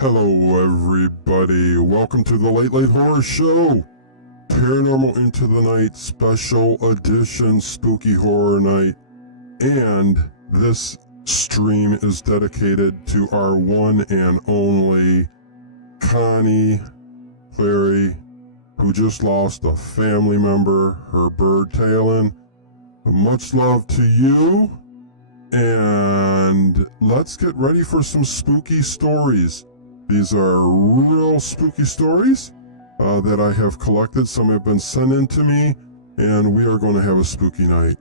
Hello everybody, welcome to the Late Late Horror Show, Paranormal Into the Night Special Edition Spooky Horror Night, and this stream is dedicated to our one and only Connie Clary, who just lost a family member, her bird Talon. Much love to you, and let's get ready for some spooky stories. These are real spooky stories that I have collected. Some have been sent in to me, and we are going to have a spooky night.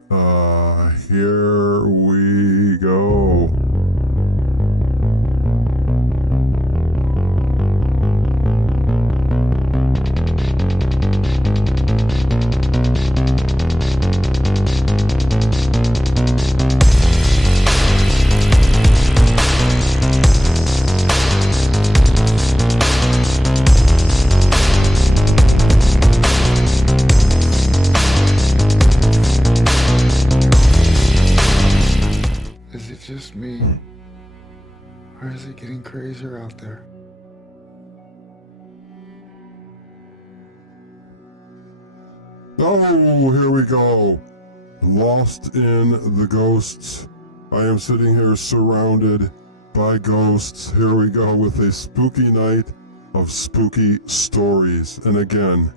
Here we go. Just me, or is it getting crazier out there? Oh, here we go. Lost in the ghosts. I am sitting here surrounded by ghosts. Here we go with a spooky night of spooky stories. And again,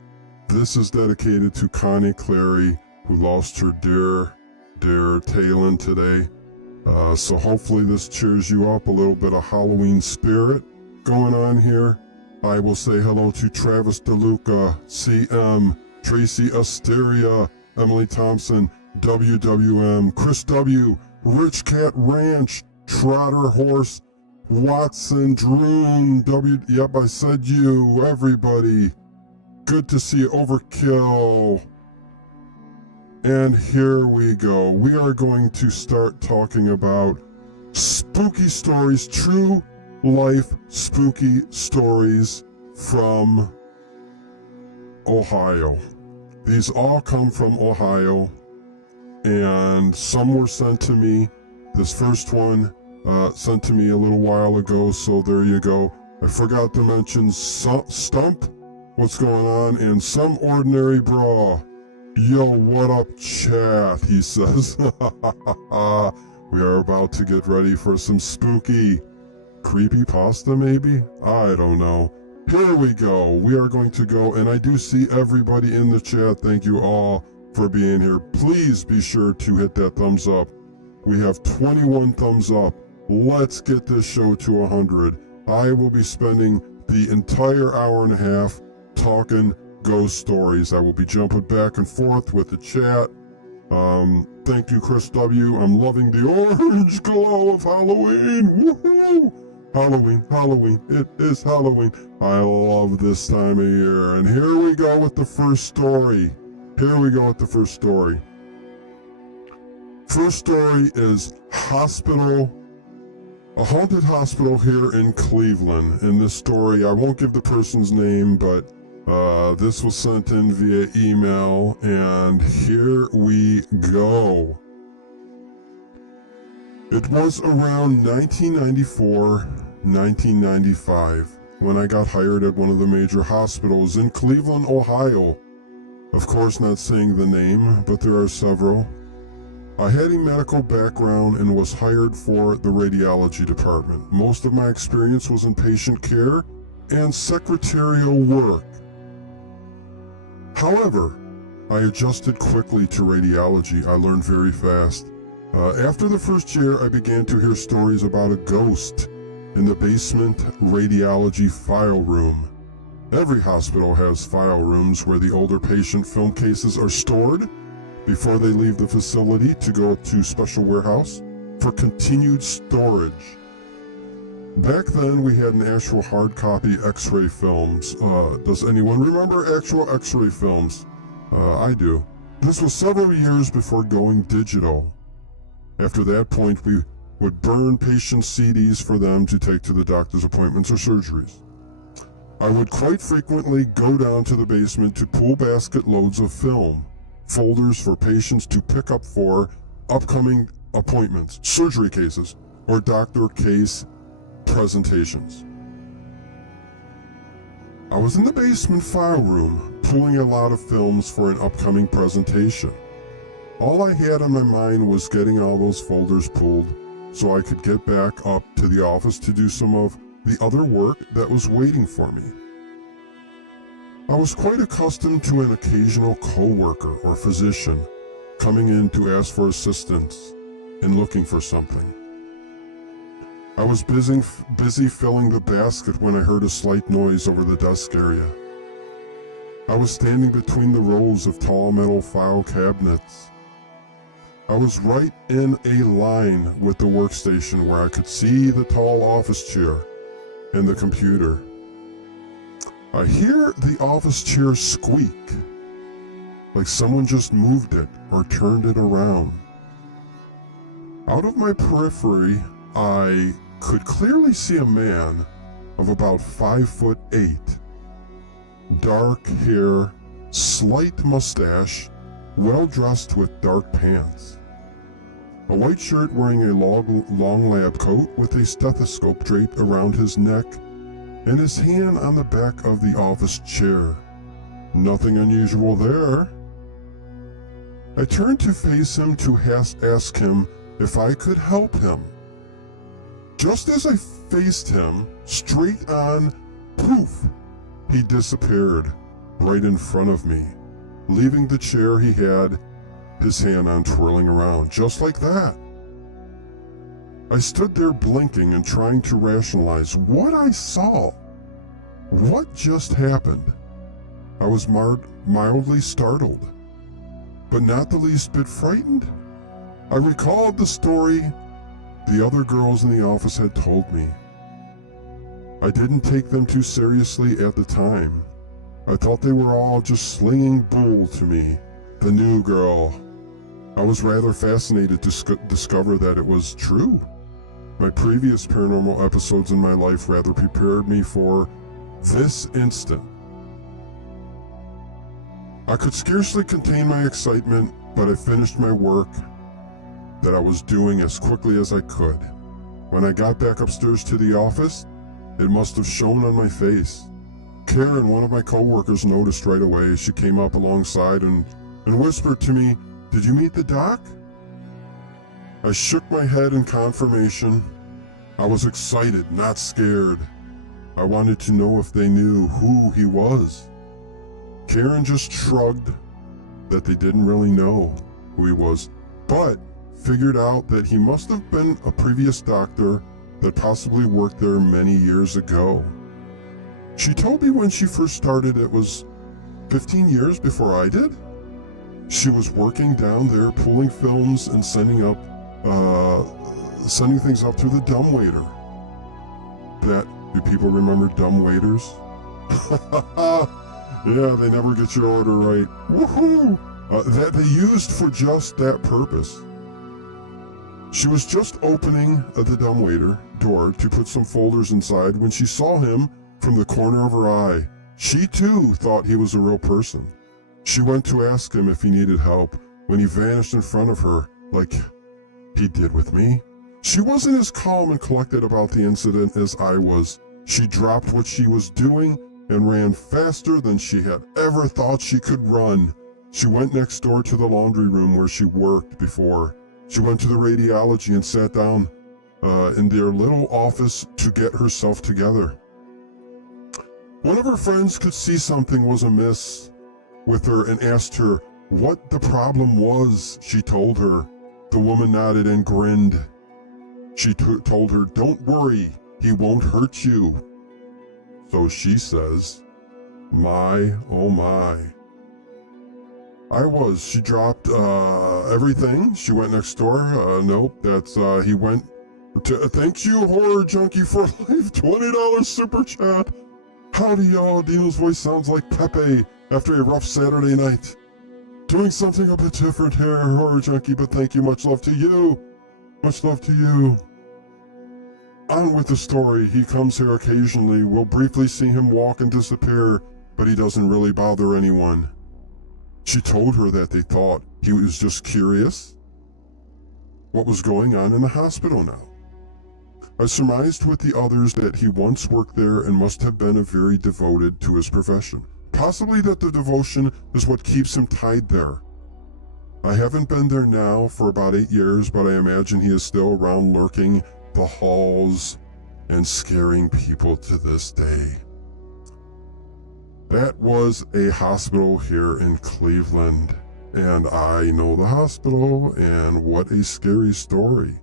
this is dedicated to Connie Clary, who lost her dear Talon today. So hopefully this cheers you up, a little bit of Halloween spirit going on here. I will say hello to Travis DeLuca, CM, Tracy Asteria, Emily Thompson, WWM, Chris W, Rich Cat Ranch, Trotter Horse, Watson, Droon, yep, I said you, everybody. Good to see Overkill. And here we go. We are going to start talking about spooky stories, true life spooky stories from Ohio. These all come from Ohio, and some were sent to me. This first one sent to me a little while ago, so there you go. I forgot to mention Stump, what's going on, and Some Ordinary Bra. Yo, what up, chat? He says. We are about to get ready for some spooky creepypasta, maybe? I don't know. Here we go. We are going to go, and I do see everybody in the chat. Thank you all for being here. Please be sure to hit that thumbs up. We have 21 thumbs up. Let's get this show to 100. I will be spending the entire hour and a half talking ghost stories. I will be jumping back and forth with the chat. Thank you, Chris W. I'm loving the orange glow of Halloween. Woohoo! Halloween. It is Halloween. I love this time of year. And here we go with the first story. First story is a haunted hospital here in Cleveland. In this story, I won't give the person's name, but this was sent in via email, and here we go. It was around 1994, 1995, when I got hired at one of the major hospitals in Cleveland, Ohio. Of course, not saying the name, but there are several. I had a medical background and was hired for the radiology department. Most of my experience was in patient care and secretarial work. However, I adjusted quickly to radiology. I learned very fast. After the first year, I began to hear stories about a ghost in the basement radiology file room. Every hospital has file rooms where the older patient film cases are stored before they leave the facility to go to special warehouse for continued storage. Back then, we had an actual hard copy X-ray films. Does anyone remember actual X-ray films? I do. This was several years before going digital. After that point, we would burn patient CDs for them to take to the doctor's appointments or surgeries. I would quite frequently go down to the basement to pull basket loads of film, folders for patients to pick up for upcoming appointments, surgery cases, or doctor case presentations. I was in the basement file room, pulling a lot of films for an upcoming presentation. All I had on my mind was getting all those folders pulled so I could get back up to the office to do some of the other work that was waiting for me. I was quite accustomed to an occasional co-worker or physician coming in to ask for assistance in looking for something. I was busy filling the basket when I heard a slight noise over the desk area. I was standing between the rows of tall metal file cabinets. I was right in a line with the workstation where I could see the tall office chair and the computer. I hear the office chair squeak, like someone just moved it or turned it around. Out of my periphery, I could clearly see a man of about 5'8", dark hair, slight mustache, well dressed with dark pants. A white shirt wearing a long lab coat with a stethoscope draped around his neck and his hand on the back of the office chair. Nothing unusual there. I turned to face him to ask him if I could help him. Just as I faced him, straight on, poof, he disappeared right in front of me, leaving the chair he had his hand on twirling around, just like that. I stood there blinking and trying to rationalize what I saw. What just happened? I was mildly startled, but not the least bit frightened. I recalled the story the other girls in the office had told me. I didn't take them too seriously at the time. I thought they were all just slinging bull to me, the new girl. I was rather fascinated to discover that it was true. My previous paranormal episodes in my life rather prepared me for this instant. I could scarcely contain my excitement, but I finished my work that I was doing as quickly as I could. When I got back upstairs to the office, it must have shown on my face. Karen, one of my co-workers, noticed right away. She came up alongside and whispered to me, "Did you meet the doc?" I shook my head in confirmation. I was excited, not scared. I wanted to know if they knew who he was. Karen just shrugged that they didn't really know who he was, but figured out that he must have been a previous doctor that possibly worked there many years ago. She told me when she first started it was 15 years before I did. She was working down there pulling films and sending things up through the dumbwaiter. Do people remember dumbwaiters? Yeah, they never get your order right. Woohoo! That they used for just that purpose. She was just opening the dumbwaiter door to put some folders inside when she saw him from the corner of her eye. She too thought he was a real person. She went to ask him if he needed help when he vanished in front of her like he did with me. She wasn't as calm and collected about the incident as I was. She dropped what she was doing and ran faster than she had ever thought she could run. She went next door to the laundry room where she worked before. She went to the radiology and sat down in their little office to get herself together. One of her friends could see something was amiss with her and asked her what the problem was. She told her. The woman nodded and grinned. She told her, "Don't worry, he won't hurt you." So she says, "My, oh my." She dropped everything. She went next door. Nope, he went to, thank you, Horror Junkie for Life, $20 super chat. Howdy y'all, Dino's voice sounds like Pepe after a rough Saturday night. Doing something a bit different here, Horror Junkie, but thank you, much love to you. Much love to you. On with the story. He comes here occasionally. We'll briefly see him walk and disappear, but he doesn't really bother anyone. She told her that they thought he was just curious what was going on in the hospital now. I surmised with the others that he once worked there and must have been a very devoted to his profession. Possibly that the devotion is what keeps him tied there. I haven't been there now for about 8 years, but I imagine he is still around lurking the halls and scaring people to this day. That was a hospital here in Cleveland, and I know the hospital, and what a scary story.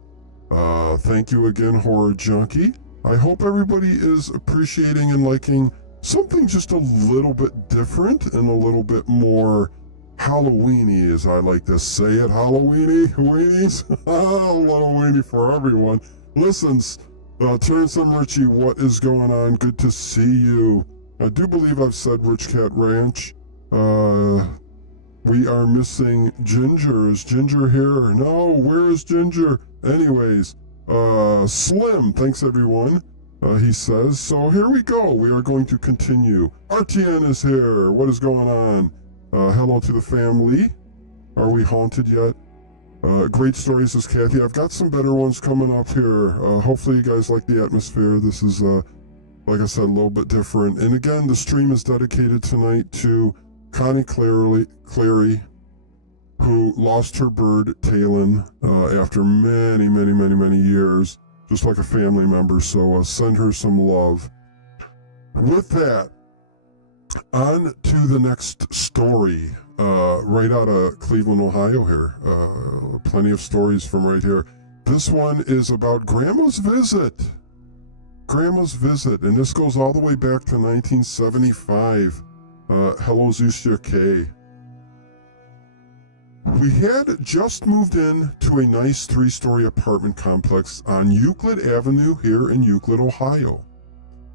Thank you again, Horror Junkie. I hope everybody is appreciating and liking something just a little bit different and a little bit more Halloweeny, as I like to say it. Halloweeny, weenies, a little weenie for everyone. Listen, Terrence and Richie, what is going on? Good to see you. I do believe I've said Rich Cat Ranch. We are missing Ginger. Is Ginger here? No, where is Ginger? Anyways, Slim, thanks everyone, he says. So here we go. We are going to continue. RTN is here. What is going on? Hello to the family. Are we haunted yet? Great stories, says Kathy. I've got some better ones coming up here. Hopefully you guys like the atmosphere. This is, like I said, a little bit different. And again, the stream is dedicated tonight to Connie Clary, who lost her bird, Talon, after many years, just like a family member. So send her some love. With that, on to the next story, right out of Cleveland, Ohio here. Plenty of stories from right here. This one is about Grandma's visit. Grandma's visit, and this goes all the way back to 1975. Hello, Zusha K. We had just moved in to a nice 3-story apartment complex on Euclid Avenue here in Euclid, Ohio.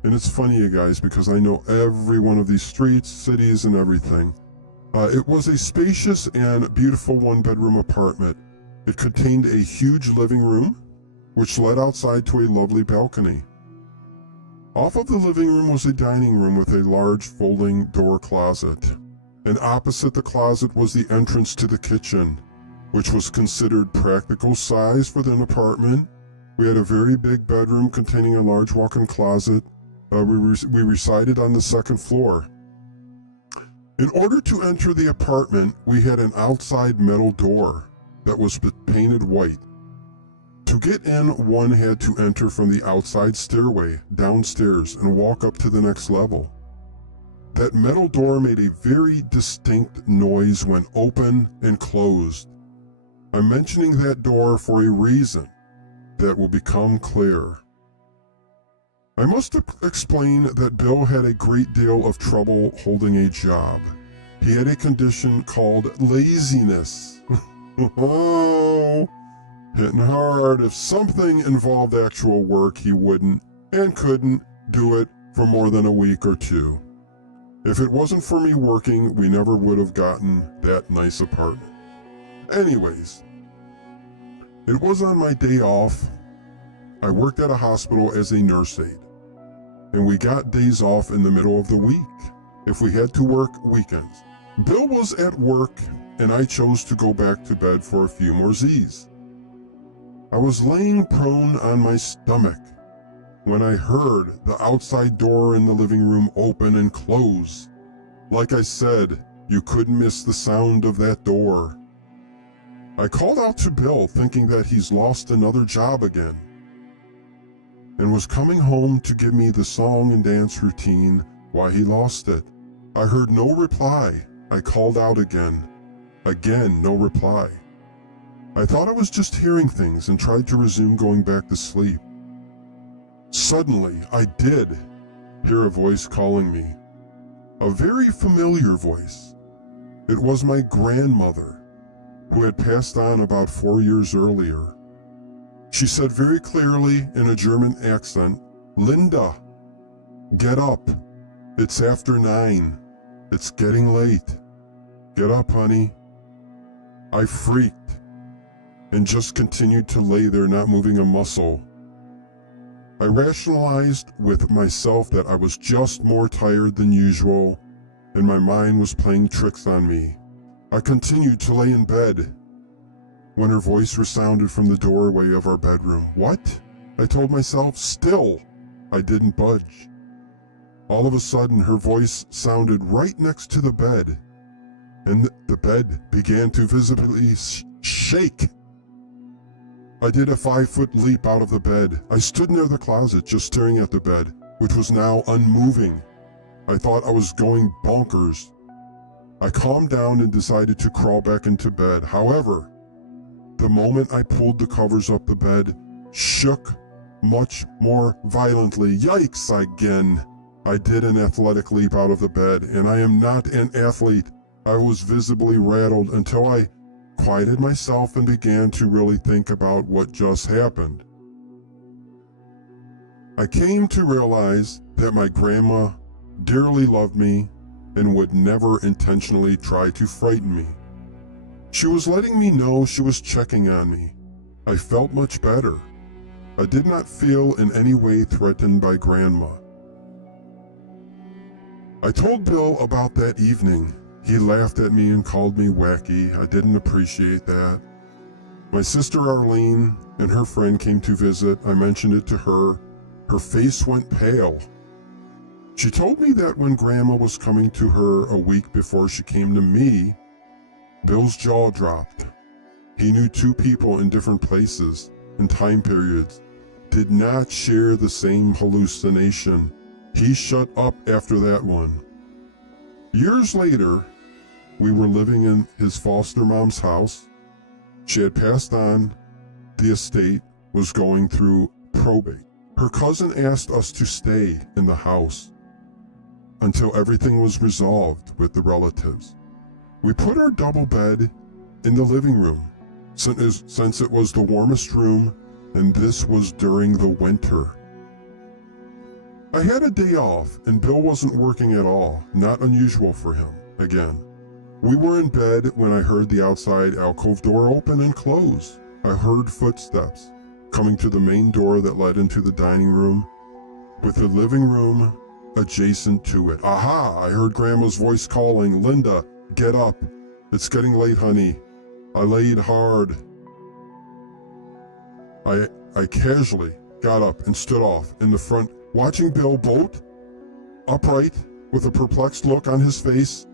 And it's funny, you guys, because I know every one of these streets, cities, and everything. It was a spacious and beautiful 1-bedroom apartment. It contained a huge living room, which led outside to a lovely balcony. Off of the living room was a dining room with a large folding door closet. And opposite the closet was the entrance to the kitchen, which was considered practical size for an apartment. We had a very big bedroom containing a large walk-in closet. We resided on the 2nd floor. In order to enter the apartment, we had an outside metal door that was painted white. To get in, one had to enter from the outside stairway downstairs and walk up to the next level. That metal door made a very distinct noise when open and closed. I'm mentioning that door for a reason that will become clear. I must explain that Bill had a great deal of trouble holding a job. He had a condition called laziness. Oh, hitting hard. If something involved actual work, he wouldn't and couldn't do it for more than a week or 2. If it wasn't for me working, we never would have gotten that nice apartment. Anyways, it was on my day off. I worked at a hospital as a nurse aide, and we got days off in the middle of the week if we had to work weekends. Bill was at work, and I chose to go back to bed for a few more Z's. I was laying prone on my stomach when I heard the outside door in the living room open and close. Like I said, you couldn't miss the sound of that door. I called out to Bill, thinking that he's lost another job again, and was coming home to give me the song and dance routine why he lost it. I heard no reply. I called out again. Again, no reply. I thought I was just hearing things and tried to resume going back to sleep. Suddenly, I did hear a voice calling me. A very familiar voice. It was my grandmother, who had passed on about 4 years earlier. She said very clearly in a German accent, "Linda, get up. It's after 9. It's getting late. Get up, honey." I freaked and just continued to lay there, not moving a muscle. I rationalized with myself that I was just more tired than usual, and my mind was playing tricks on me. I continued to lay in bed when her voice resounded from the doorway of our bedroom. "What? I told myself. Still, I didn't budge. All of a sudden, her voice sounded right next to the bed, and the bed began to visibly shake. I did a 5-foot leap out of the bed. I stood near the closet, just staring at the bed, which was now unmoving. I thought I was going bonkers. I calmed down and decided to crawl back into bed. However, the moment I pulled the covers up, the bed shook much more violently. Yikes again! I did an athletic leap out of the bed, and I am not an athlete. I was visibly rattled until I quieted myself and began to really think about what just happened. I came to realize that my grandma dearly loved me and would never intentionally try to frighten me. She was letting me know she was checking on me. I felt much better. I did not feel in any way threatened by Grandma. I told Bill about that evening. He laughed at me and called me wacky. I didn't appreciate that. My sister Arlene and her friend came to visit. I mentioned it to her. Her face went pale. She told me that when Grandma was coming to her a week before she came to me, Bill's jaw dropped. He knew two people in different places and time periods did not share the same hallucination. He shut up after that one. Years later, we were living in his foster mom's house. She had passed on. The estate was going through probate. Her cousin asked us to stay in the house until everything was resolved with the relatives. We put our double bed in the living room since it was the warmest room, and this was during the winter. I had a day off and Bill wasn't working at all, not unusual for him. Again, we were in bed when I heard the outside alcove door open and close. I heard footsteps coming to the main door that led into the dining room, with the living room adjacent to it. Aha! I heard Grandma's voice calling, "Linda, get up. It's getting late, honey." I laid hard. I casually got up and stood off in the front, watching Bill bolt upright with a perplexed look on his face.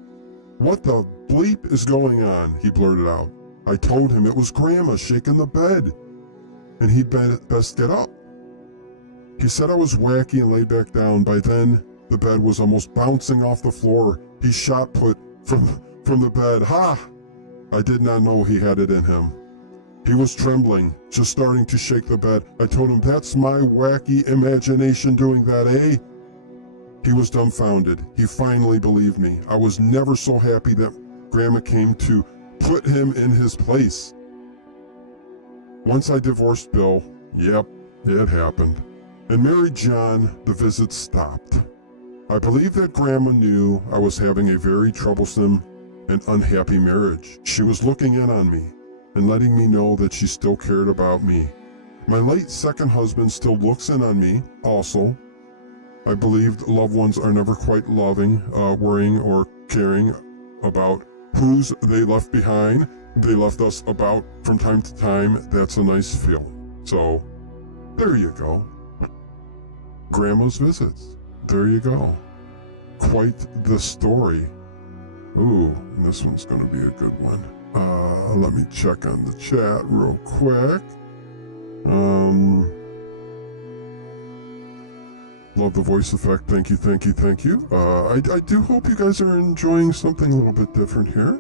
"What the bleep is going on?" he blurted out. I told him it was Grandma shaking the bed, and he'd best get up. He said I was wacky and laid back down. By then, the bed was almost bouncing off the floor. He shot put from the bed. Ha! I did not know he had it in him. He was trembling, just starting to shake the bed. I told him, "That's my wacky imagination doing that, eh?" He was dumbfounded. He finally believed me. I was never so happy that Grandma came to put him in his place. Once I divorced Bill, yep, it happened, and married John, the visits stopped. I believe that Grandma knew I was having a very troublesome and unhappy marriage. She was looking in on me and letting me know that she still cared about me. My late second husband still looks in on me also. I believed loved ones are never quite loving, worrying, or caring about whose they left behind. They left us about from time to time. That's a nice feeling. So, there you go. Grandma's visits. There you go. Quite the story. Ooh, and this one's going to be a good one. Let me check on the chat real quick. Love the voice effect. Thank you, thank you, thank you. I do hope you guys are enjoying something a little bit different here.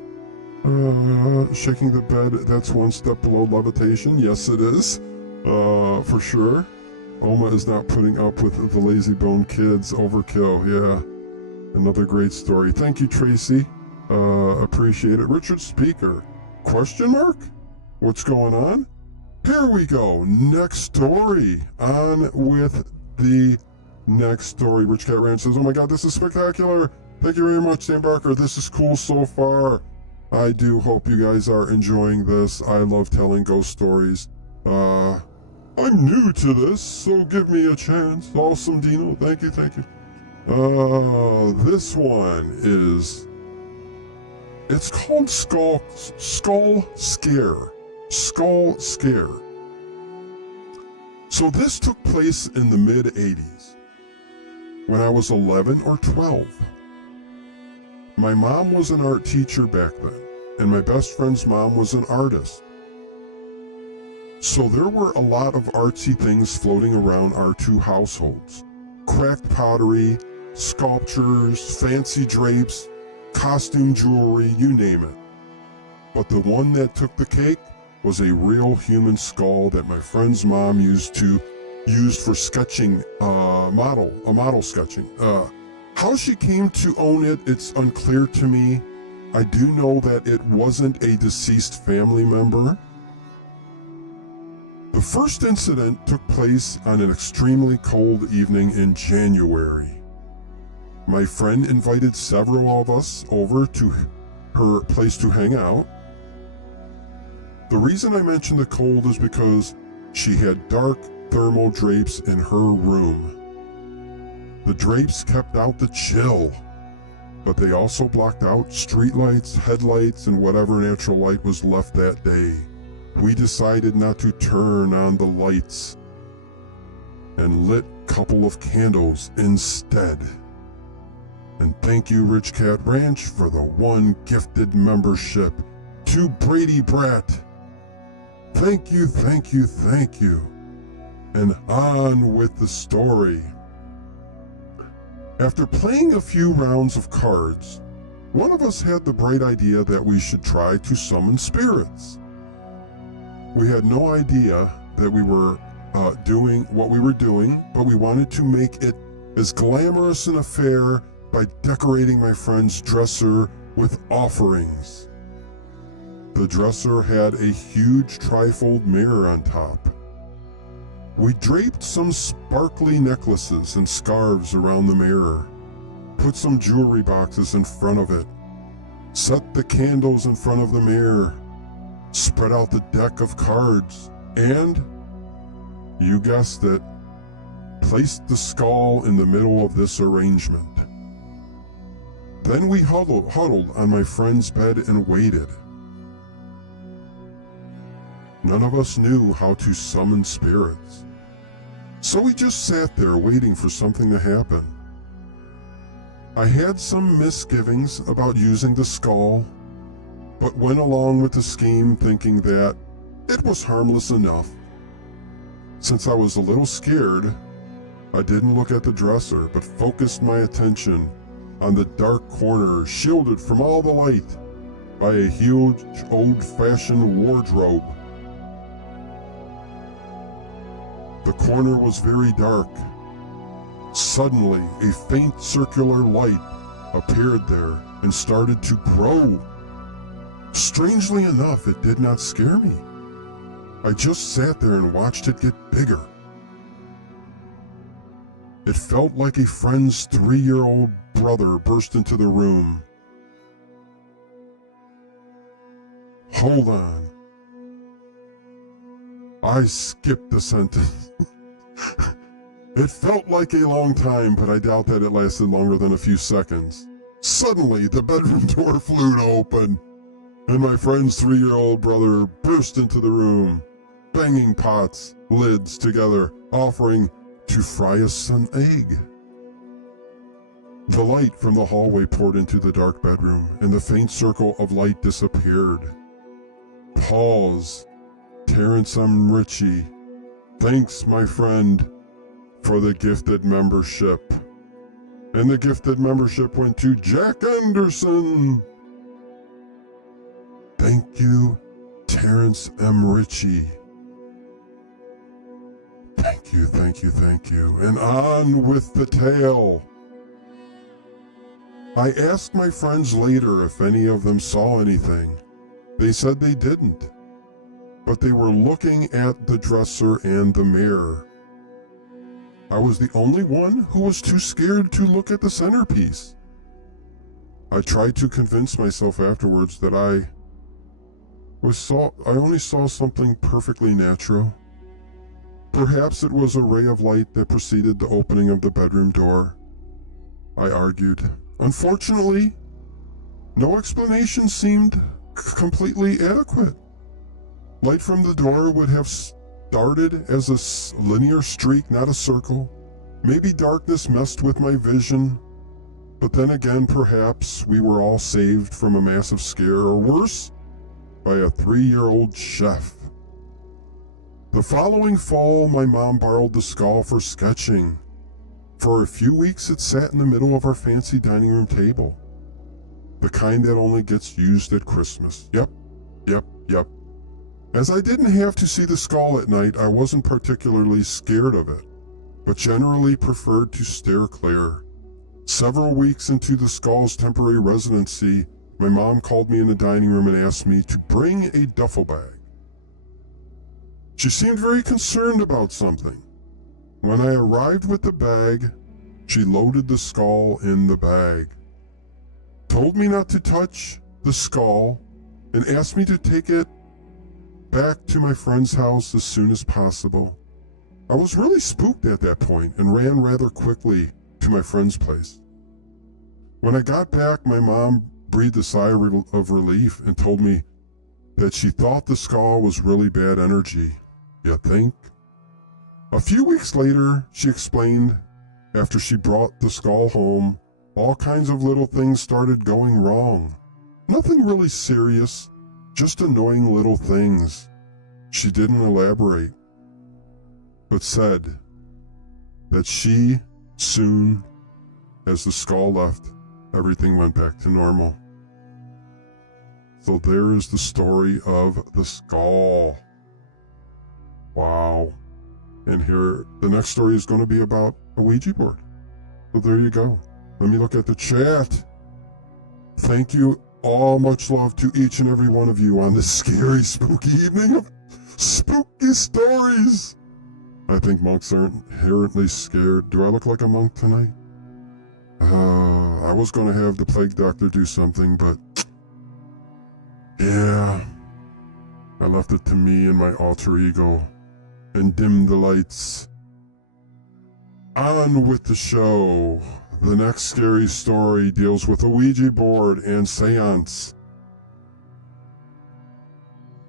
Shaking the bed, that's one step below levitation. Yes, it is. For sure. Oma is not putting up with the lazy bone kids. Overkill, yeah. Another great story. Thank you, Tracy. Appreciate it. Richard Speaker. Question mark? What's going on? Here we go. Next story. On with the next story. Rich Cat Ranch says, "Oh my God, this is spectacular. Thank you very much, Sam Barker. This is cool so far." I do hope you guys are enjoying this. I love telling ghost stories. I'm new to this, so give me a chance. Awesome, Dino. Thank you, thank you. This one is... It's called Skull Scare. Skull Scare. So this took place in the mid-'80s, when I was 11 or 12. My mom was an art teacher back then, and my best friend's mom was an artist. So there were a lot of artsy things floating around our two households. Cracked pottery, sculptures, fancy drapes, costume jewelry, you name it. But the one that took the cake was a real human skull that my friend's mom used for sketching, model sketching. How she came to own it, it's unclear to me. I do know that it wasn't a deceased family member. The first incident took place on an extremely cold evening in January. My friend invited several of us over to her place to hang out. The reason I mention the cold is because she had dark thermal drapes in her room. The drapes kept out the chill, but they also blocked out streetlights, headlights, and whatever natural light was left that day. We decided not to turn on the lights and lit a couple of candles instead. And thank you, Rich Cat Ranch, for the 1 gifted membership to Brady Brat. Thank you, thank you, thank you. And on with the story. After playing a few rounds of cards, one of us had the bright idea that we should try to summon spirits. We had no idea that we were doing what we were doing, but we wanted to make it as glamorous an affair by decorating my friend's dresser with offerings. The dresser had a huge trifold mirror on top. We draped some sparkly necklaces and scarves around the mirror, put some jewelry boxes in front of it, set the candles in front of the mirror, spread out the deck of cards, and, you guessed it, placed the skull in the middle of this arrangement. Then we huddled on my friend's bed and waited. None of us knew how to summon spirits, so we just sat there waiting for something to happen. I had some misgivings about using the skull, but went along with the scheme thinking that it was harmless enough. Since I was a little scared, I didn't look at the dresser but focused my attention on the dark corner shielded from all the light by a huge old-fashioned wardrobe. The corner was very dark. Suddenly, a faint circular light appeared there and started to grow. Strangely enough, it did not scare me. I just sat there and watched it get bigger. It felt like a friend's 3-year-old brother burst into the room. Hold on. I skipped the sentence. It felt like a long time, but I doubt that it lasted longer than a few seconds. Suddenly, the bedroom door flew open, and my friend's 3-year-old brother burst into the room, banging pots, lids together, offering to fry us an egg. The light from the hallway poured into the dark bedroom, and the faint circle of light disappeared. Pause. Terrence M. Ritchie. Thanks, my friend, for the gifted membership. And the gifted membership went to Jack Anderson. Thank you, Terrence M. Ritchie. Thank you, thank you, thank you. And on with the tale. I asked my friends later if any of them saw anything. They said they didn't, but they were looking at the dresser and the mirror. I was the only one who was too scared to look at the centerpiece. I tried to convince myself afterwards that I only saw something perfectly natural. Perhaps it was a ray of light that preceded the opening of the bedroom door. I argued. Unfortunately, no explanation seemed completely adequate. Light from the door would have started as a linear streak, not a circle. Maybe darkness messed with my vision, but then again, perhaps we were all saved from a massive scare, or worse, by a 3-year-old chef. The following fall, my mom borrowed the skull for sketching. For a few weeks, it sat in the middle of our fancy dining room table. The kind that only gets used at Christmas. Yep. As I didn't have to see the skull at night, I wasn't particularly scared of it, but generally preferred to steer clear. Several weeks into the skull's temporary residency, my mom called me in the dining room and asked me to bring a duffel bag. She seemed very concerned about something. When I arrived with the bag, she loaded the skull in the bag, told me not to touch the skull, and asked me to take it back to my friend's house as soon as possible. I was really spooked at that point and ran rather quickly to my friend's place. When I got back, my mom breathed a sigh of relief and told me that she thought the skull was really bad energy. You think? A few weeks later, she explained, after she brought the skull home, all kinds of little things started going wrong. Nothing really serious, just annoying little things. She didn't elaborate, but said that soon as the skull left, everything went back to normal. So there is the story of the skull. Wow. And here, the next story is going to be about a Ouija board. So there you go. Let me look at the chat. Thank you all. Much love to each and every one of you on this scary, spooky evening of spooky stories. I think monks are inherently scared. Do I look like a monk tonight? I was going to have the plague doctor do something, but yeah, I left it to me and my alter ego and dimmed the lights. On with the show. The next scary story deals with a Ouija board and seance.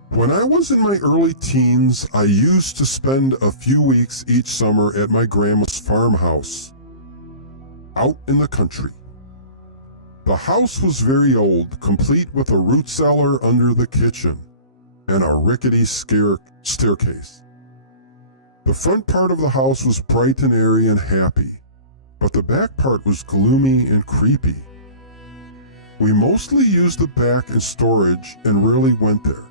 When I was in my early teens, I used to spend a few weeks each summer at my grandma's farmhouse, out in the country. The house was very old, complete with a root cellar under the kitchen and a rickety staircase. The front part of the house was bright and airy and happy, but the back part was gloomy and creepy. We mostly used the back as storage and rarely went there.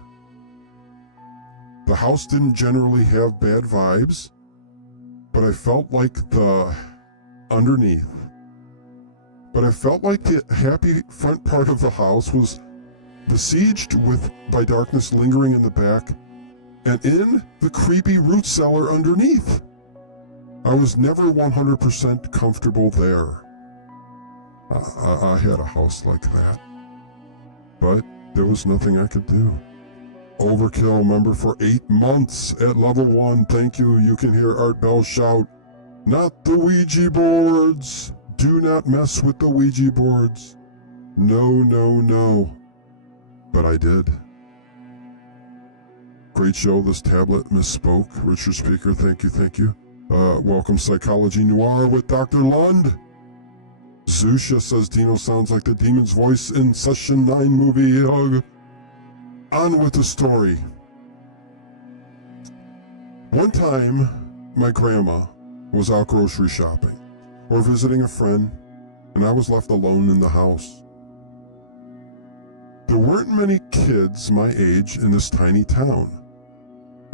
The house didn't generally have bad vibes, but I felt like the happy front part of the house was besieged by darkness lingering in the back and in the creepy root cellar underneath. I was never 100% comfortable there. I had a house like that, but there was nothing I could do. Overkill member for 8 months at level 1. Thank you. You can hear Art Bell shout, "Not the Ouija boards. Do not mess with the Ouija boards." No, no, no. But I did. Great show. This tablet misspoke. Richard Speaker, thank you. Welcome Psychology Noir with Dr. Lund. Zusha says Dino sounds like the demon's voice in Session 9 movie. On with the story. One time, my grandma was out grocery shopping or visiting a friend, and I was left alone in the house. There weren't many kids my age in this tiny town.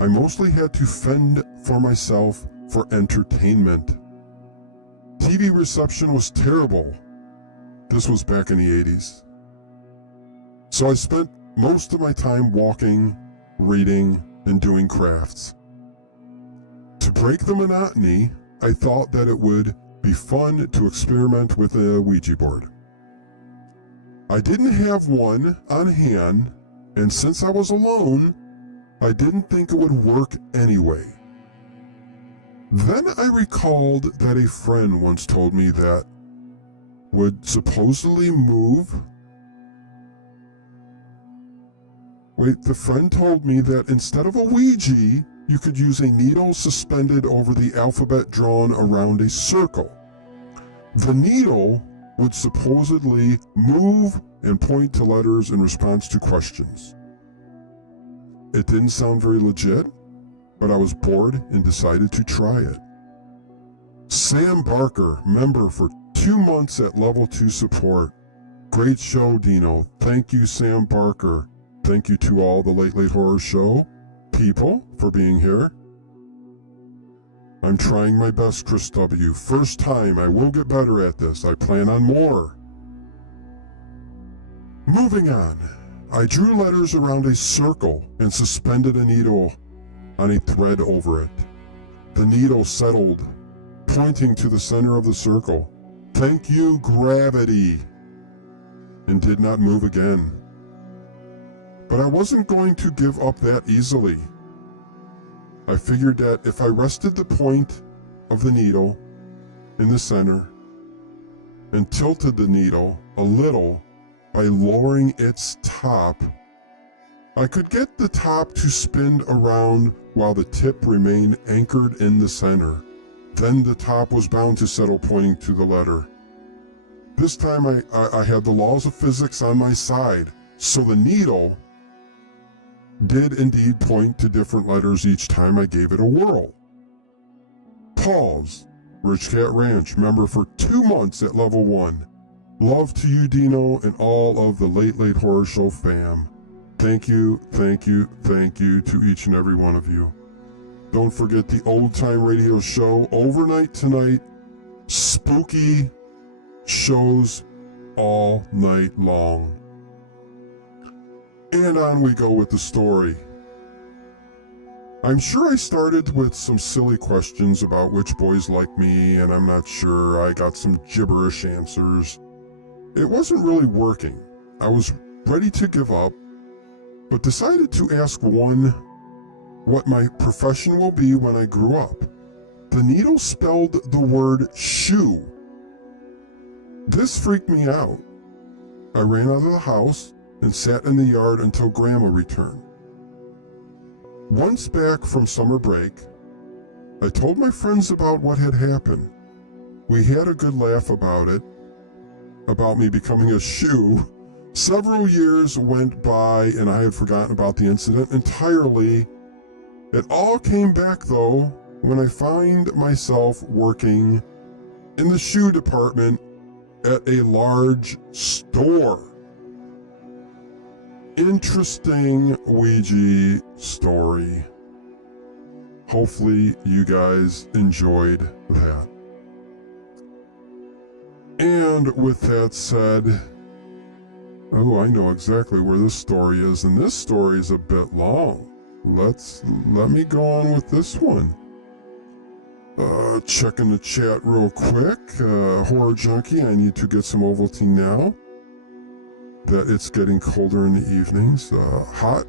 I mostly had to fend for myself for entertainment. TV reception was terrible. This was back in the 80s. So I spent most of my time walking, reading, and doing crafts. To break the monotony, I thought that it would be fun to experiment with a Ouija board. I didn't have one on hand, and since I was alone, I didn't think it would work anyway. Then I recalled that a friend once told me that would supposedly move. The friend told me that instead of a Ouija, you could use a needle suspended over the alphabet drawn around a circle. The needle would supposedly move and point to letters in response to questions. It didn't sound very legit, but I was bored and decided to try it. Sam Barker, member for 2 months at level 2 support. Great show, Dino. Thank you, Sam Barker. Thank you to all the Late Late Horror Show people for being here. I'm trying my best, Chris W. First time. I will get better at this. I plan on more. Moving on. I drew letters around a circle and suspended a needle on a thread over it. The needle settled, pointing to the center of the circle. Thank you, gravity. And did not move again. But I wasn't going to give up that easily. I figured that if I rested the point of the needle in the center and tilted the needle a little by lowering its top, I could get the top to spin around while the tip remained anchored in the center. Then the top was bound to settle, pointing to the letter. This time I had the laws of physics on my side, so the needle did indeed point to different letters each time I gave it a whirl. Pause. Rich Cat Ranch, member for 2 months at level 1. Love to you, Dino, and all of the Late Late Horror Show fam. Thank you, thank you, thank you to each and every one of you. Don't forget the Old Time Radio Show overnight tonight. Spooky shows all night long. And on we go with the story. I'm sure I started with some silly questions about which boys like me, and I'm not sure. I got some gibberish answers. It wasn't really working. I was ready to give up, but decided to ask one what my profession will be when I grew up. The needle spelled the word shoe. This freaked me out. I ran out of the house and sat in the yard until Grandma returned. Once back from summer break, I told my friends about what had happened. We had a good laugh about it, about me becoming a shoe. Several years went by and I had forgotten about the incident entirely. It all came back though when I find myself working in the shoe department at a large store. Interesting Ouija story. Hopefully you guys enjoyed that. And with that said, oh, I know exactly where this story is, and this story is a bit long. Let me go on with this one. Checking the chat real quick. Horror Junkie, I need to get some Ovaltine now that it's getting colder in the evenings. Hot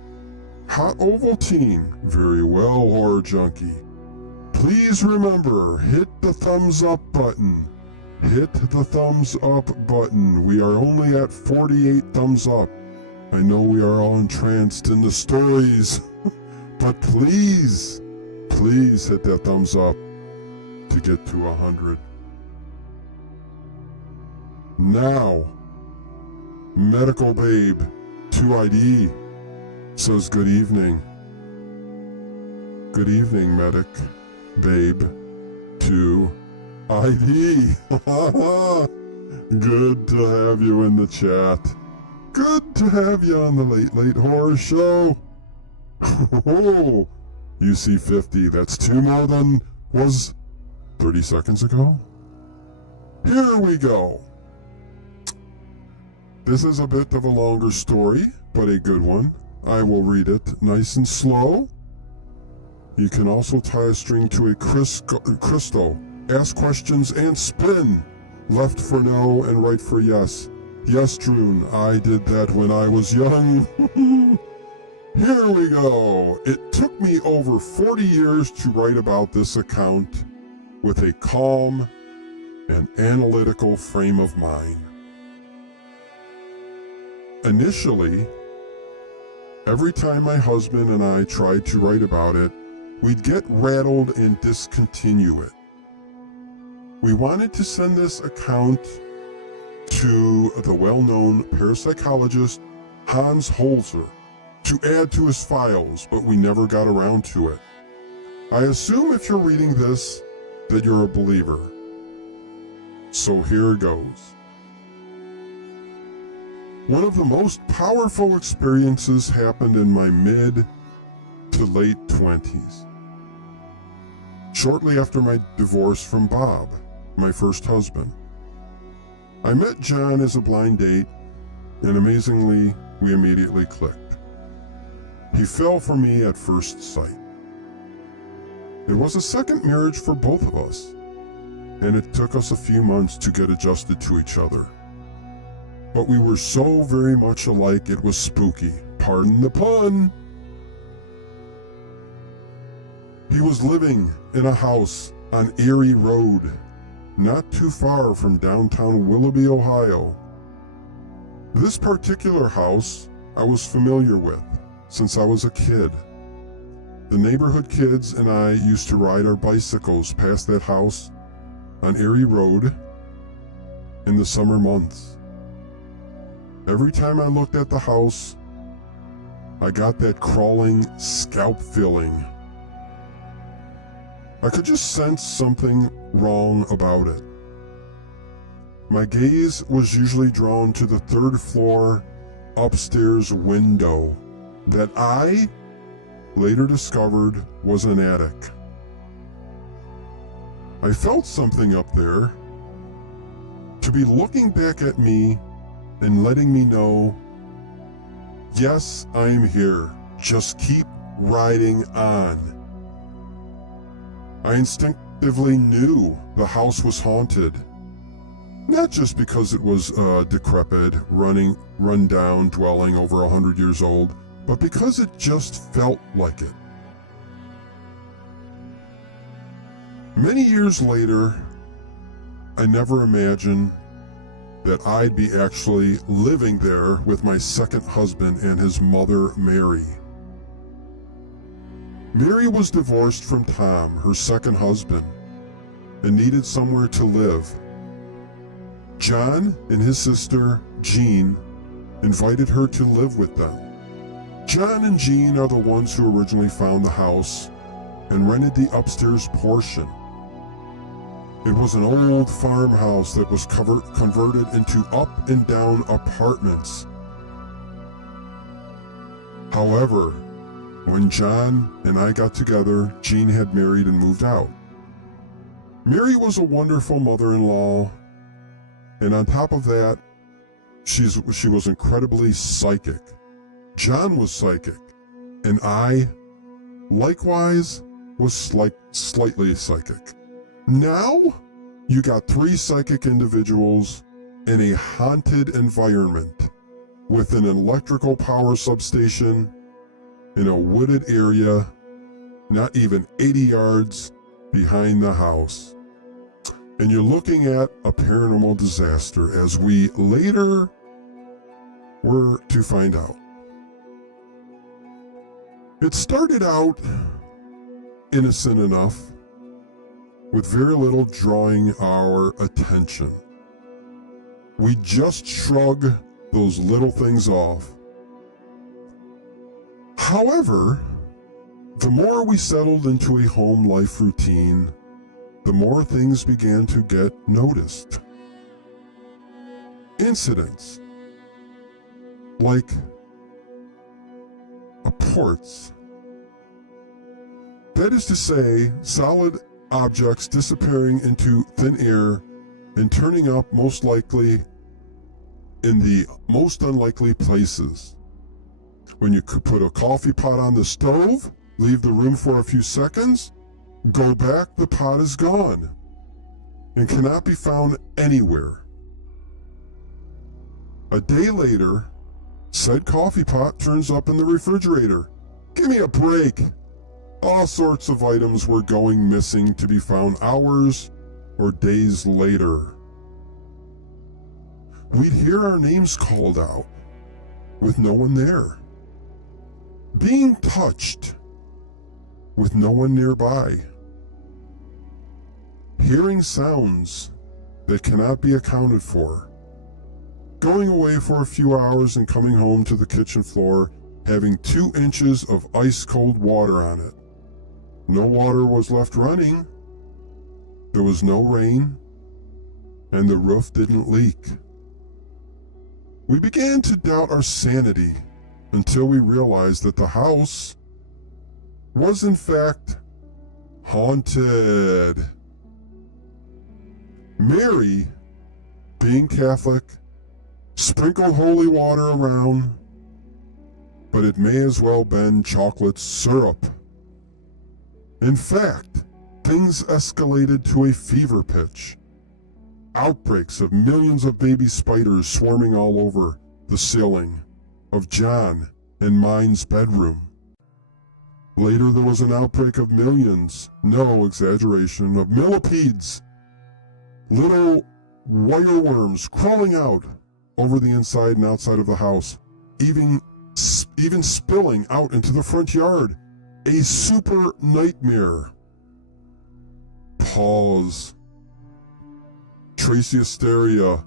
Ovaltine. Very well, Horror Junkie. Please remember, hit the thumbs up button. Hit the thumbs up button. We are only at 48 thumbs up. I know we are all entranced in the stories, but please hit that thumbs up to get to 100. Now, Medical Babe 2ID says good evening. Good evening, Medic Babe 2ID. Good to have you in the chat. Good to have you on the Late Late Horror Show. Oh, you see 50. That's 2 more than was 30 seconds ago. Here we go. This is a bit of a longer story, but a good one. I will read it nice and slow. You can also tie a string to a crystal. Ask questions and spin. Left for no and right for yes. Yes, Droon, I did that when I was young. Here we go. It took me over 40 years to write about this account with a calm and analytical frame of mind. Initially, every time my husband and I tried to write about it, we'd get rattled and discontinue it. We wanted to send this account to the well-known parapsychologist Hans Holzer to add to his files, but we never got around to it. I assume if you're reading this that you're a believer. So here goes. One of the most powerful experiences happened in my mid to late 20s. Shortly after my divorce from Bob, my first husband. I met John as a blind date, and amazingly, we immediately clicked. He fell for me at first sight. It was a second marriage for both of us, and it took us a few months to get adjusted to each other. But we were so very much alike it was spooky. Pardon the pun. He was living in a house on Erie Road, not too far from downtown Willoughby, Ohio. This particular house I was familiar with since I was a kid. The neighborhood kids and I used to ride our bicycles past that house on Erie Road in the summer months. Every time I looked at the house, I got that crawling scalp feeling. I could just sense something wrong about it. My gaze was usually drawn to the third floor upstairs window that I later discovered was an attic. I felt something up there to be looking back at me and letting me know, yes, I'm here. Just keep riding on. I instinctively knew the house was haunted. Not just because it was a decrepit, run down dwelling over 100 years old, but because it just felt like it. Many years later, I never imagined that I'd be actually living there with my second husband and his mother, Mary. Mary was divorced from Tom, her second husband, and needed somewhere to live. John and his sister, Jean, invited her to live with them. John and Jean are the ones who originally found the house and rented the upstairs portion. It was an old farmhouse that was converted into up and down apartments. However, when John and I got together, Jean had married and moved out. Mary was a wonderful mother-in-law, and on top of that, she was incredibly psychic. John was psychic, and I, likewise, was slightly psychic. Now, you got three psychic individuals in a haunted environment with an electrical power substation in a wooded area, not even 80 yards behind the house. And you're looking at a paranormal disaster, as we later were to find out. It started out innocent enough, with very little drawing our attention. We just shrug those little things off. However, the more we settled into a home life routine, the more things began to get noticed. Incidents like apports. That is to say, solid objects disappearing into thin air and turning up most likely in the most unlikely places. When you could put a coffee pot on the stove, leave the room for a few seconds, go back, the pot is gone and cannot be found anywhere. A day later, said coffee pot turns up in the refrigerator. Give me a break. All sorts of items were going missing to be found hours or days later. We'd hear our names called out with no one there. Being touched with no one nearby. Hearing sounds that cannot be accounted for. Going away for a few hours and coming home to the kitchen floor having 2 inches of ice-cold water on it. No water was left running. There was no rain, and the roof didn't leak. We began to doubt our sanity until we realized that the house was in fact haunted. Mary, being Catholic, sprinkled holy water around, but it may as well been chocolate syrup. In fact, things escalated to a fever pitch. Outbreaks of millions of baby spiders swarming all over the ceiling of John and mine's bedroom. Later there was an outbreak of millions, no exaggeration, of millipedes, little wireworms crawling out over the inside and outside of the house, even spilling out into the front yard. A super nightmare. Pause. Tracy Asteria,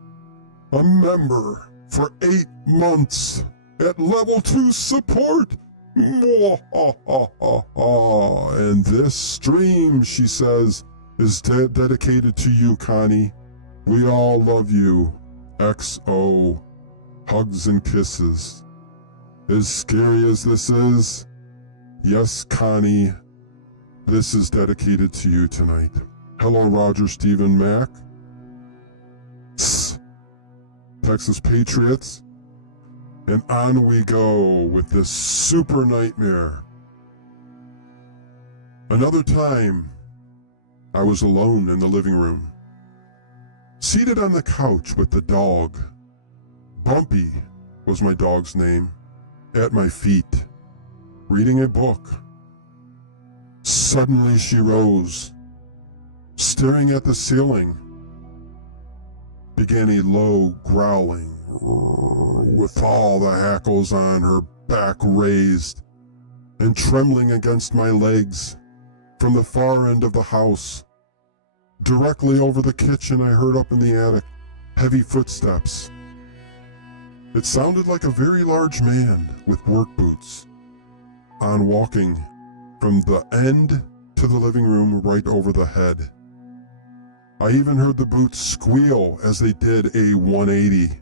a member for 8 months at level 2 support. And this stream, she says, is dedicated to you, Connie. We all love you. XO. Hugs and kisses. As scary as this is, yes, Connie, this is dedicated to you tonight. Hello, Roger Stephen Mack. Texas Patriots. And on we go with this super nightmare. Another time, I was alone in the living room, seated on the couch with the dog. Bumpy was my dog's name, at my feet, reading a book. Suddenly she rose, staring at the ceiling, began a low growling, with all the hackles on her back raised and trembling against my legs. From the far end of the house, directly over the kitchen, I heard up in the attic heavy footsteps. It sounded like a very large man with work boots on, walking from the end to the living room right over the head. I even heard the boots squeal as they did a 180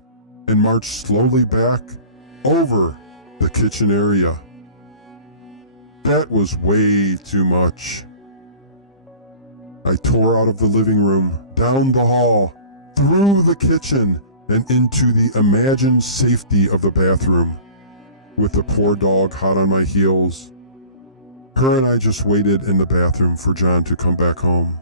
and marched slowly back over the kitchen area. That was way too much. I tore out of the living room, down the hall, through the kitchen, and into the imagined safety of the bathroom, with the poor dog hot on my heels. Her and I just waited in the bathroom for John to come back home.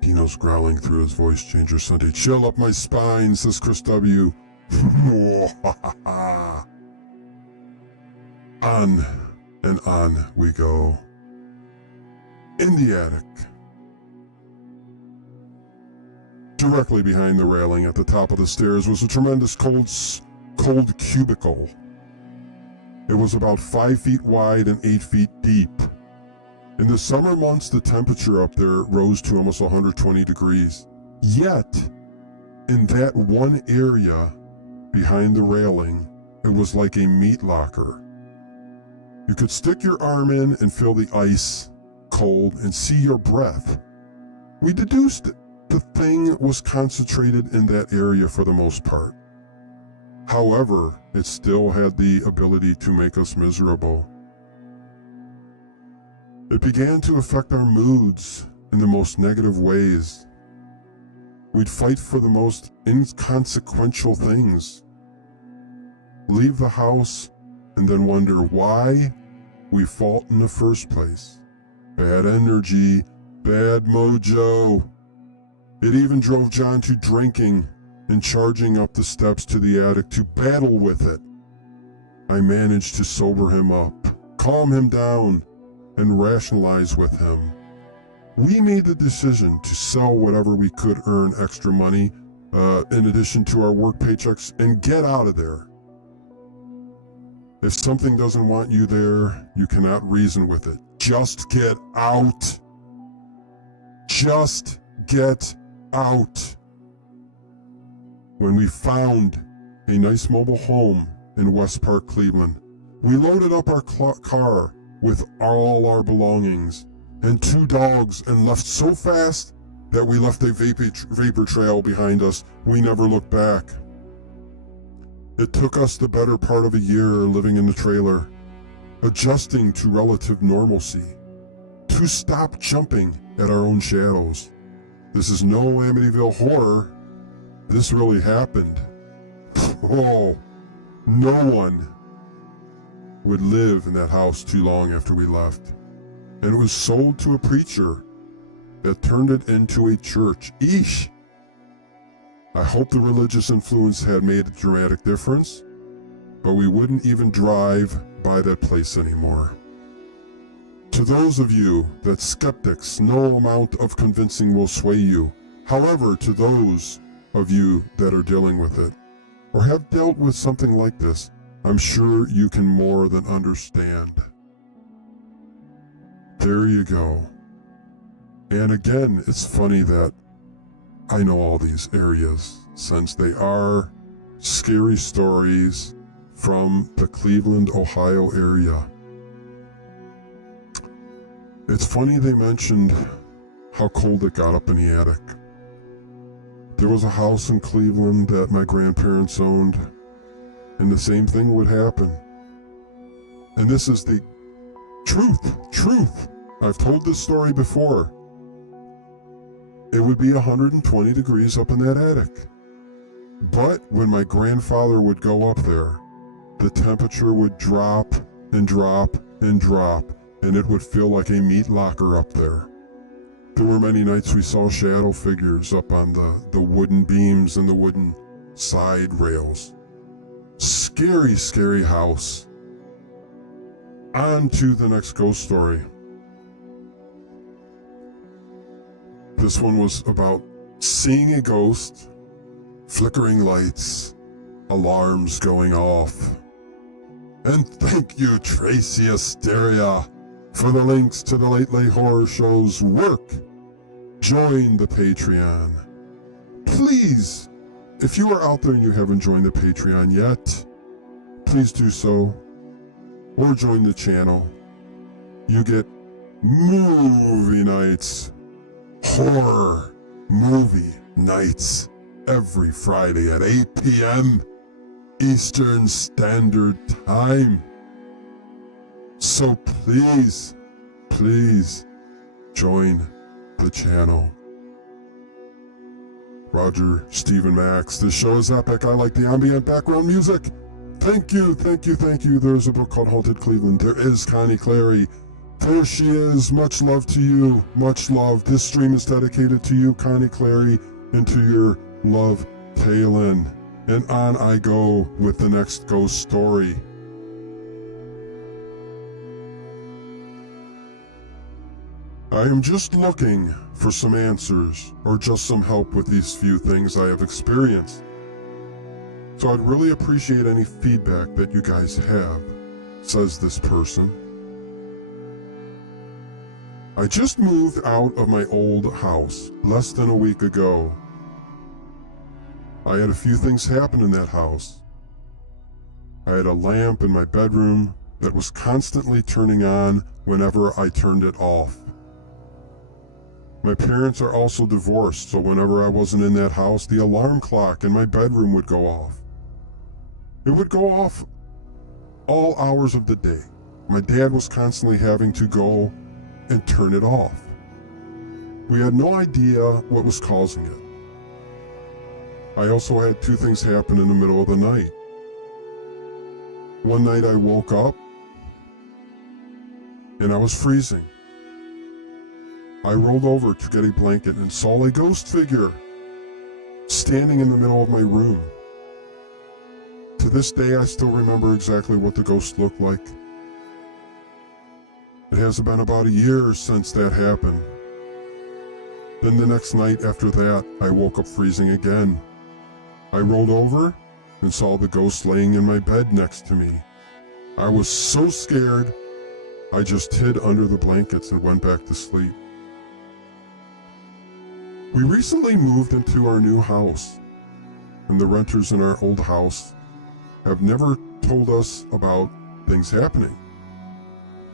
Dino's growling through his voice changer Sunday. Chill up my spine, says Chris W. On and on we go. In the attic, directly behind the railing at the top of the stairs, was a tremendous cold cubicle. It was about 5 feet wide and 8 feet deep. In the summer months, the temperature up there rose to almost 120 degrees. Yet, in that one area behind the railing, it was like a meat locker. You could stick your arm in and feel the ice cold and see your breath. We deduced the thing was concentrated in that area for the most part. However, it still had the ability to make us miserable. It began to affect our moods in the most negative ways. We'd fight for the most inconsequential things, leave the house, and then wonder why we fought in the first place. Bad energy, bad mojo. It even drove John to drinking and charging up the steps to the attic to battle with it. I managed to sober him up, calm him down, and rationalize with him. We made the decision to sell whatever we could earn extra money, in addition to our work paychecks, and get out of there. If something doesn't want you there, you cannot reason with it. Just get out. Just get out. When we found a nice mobile home in West Park, Cleveland, we loaded up our car with all our belongings and 2 dogs and left so fast that we left a vapor trail behind us. We never looked back. It took us the better part of a year living in the trailer, adjusting to relative normalcy, to stop jumping at our own shadows. This is no Amityville horror. This really happened. Oh, no one would live in that house too long after we left. And it was sold to a preacher that turned it into a church. Eesh! I hope the religious influence had made a dramatic difference, but we wouldn't even drive by that place anymore. To those of you that skeptics, no amount of convincing will sway you. However, to those of you that are dealing with it, or have dealt with something like this, I'm sure you can more than understand. There you go. And again, it's funny that I know all these areas, since they are scary stories from the Cleveland, Ohio area. It's funny they mentioned how cold it got up in the attic. There was a house in Cleveland that my grandparents owned, and the same thing would happen. And this is the truth. I've told this story before. It would be 120 degrees up in that attic. But when my grandfather would go up there, the temperature would drop and drop and drop, and it would feel like a meat locker up there. There were many nights we saw shadow figures up on the wooden beams and the wooden side rails. Scary, scary house. On to the next ghost story. This one was about seeing a ghost, flickering lights, alarms going off. And thank you, Tracy Asteria, for the links to the Late Late Horror Show's work. Join the Patreon. Please, if you are out there and you haven't joined the Patreon yet, please do so. Or join the channel. You get movie nights, horror movie nights, every Friday at 8 p.m. Eastern Standard Time. So please join the channel. Roger, Stephen Max, this show is epic. I like the ambient background music. Thank you. There's a book called Haunted Cleveland. There is Connie Clary. There she is. Much love to you. Much love. This stream is dedicated to you, Connie Clary, and to your love, Kaylin. And on I go with the next ghost story. I am just looking for some answers, or just some help with these few things I have experienced. So I'd really appreciate any feedback that you guys have, says this person. I just moved out of my old house less than a week ago. I had a few things happen in that house. I had a lamp in my bedroom that was constantly turning on whenever I turned it off. My parents are also divorced, so whenever I wasn't in that house, the alarm clock in my bedroom would go off. It would go off all hours of the day. My dad was constantly having to go and turn it off. We had no idea what was causing it. I also had 2 things happen in the middle of the night. One night I woke up and I was freezing. I rolled over to get a blanket and saw a ghost figure standing in the middle of my room. To this day, I still remember exactly what the ghost looked like. It has been about a year since that happened. Then the next night after that, I woke up freezing again. I rolled over and saw the ghost laying in my bed next to me. I was so scared, I just hid under the blankets and went back to sleep. We recently moved into our new house, and the renters in our old house have never told us about things happening.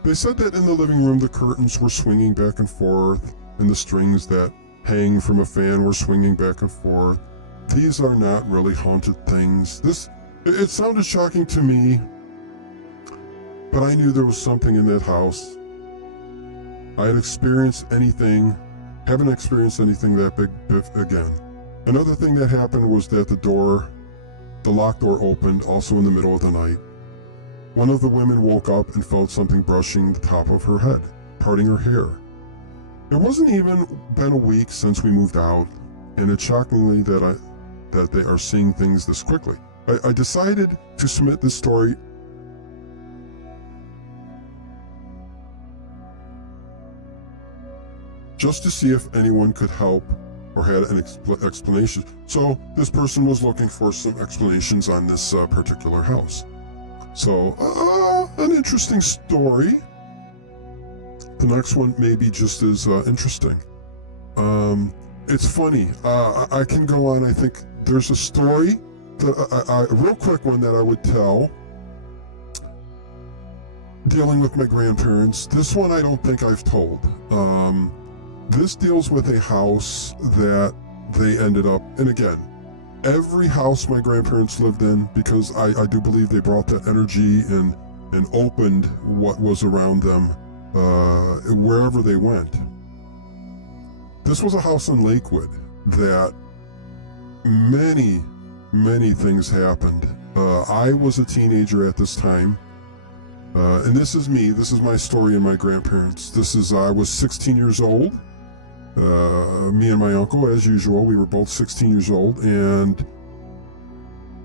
They said that in the living room the curtains were swinging back and forth, and the strings that hang from a fan were swinging back and forth. These are not really haunted things. It sounded shocking to me, but I knew there was something in that house. I had haven't experienced anything that big again. Another thing that happened was that the locked door opened also in the middle of the night. One of the women woke up and felt something brushing the top of her head, parting her hair. It wasn't even been a week since we moved out, and it's shockingly that they are seeing things this quickly. I decided to submit this story just to see if anyone could help or had an explanation. So this person was looking for some explanations on this particular house. So, an interesting story. The next one may be just as interesting. It's funny. I can go on. I think there's a story, a real quick one that I would tell, dealing with my grandparents. This one I don't think I've told. This deals with a house that they ended up, and again, every house my grandparents lived in, because I do believe they brought that energy and opened what was around them wherever they went. This was a house in Lakewood that many things happened. I was a teenager at this time, and this is me. This is my story and my grandparents. I was 16 years old. Me and my uncle, as usual, we were both 16 years old, and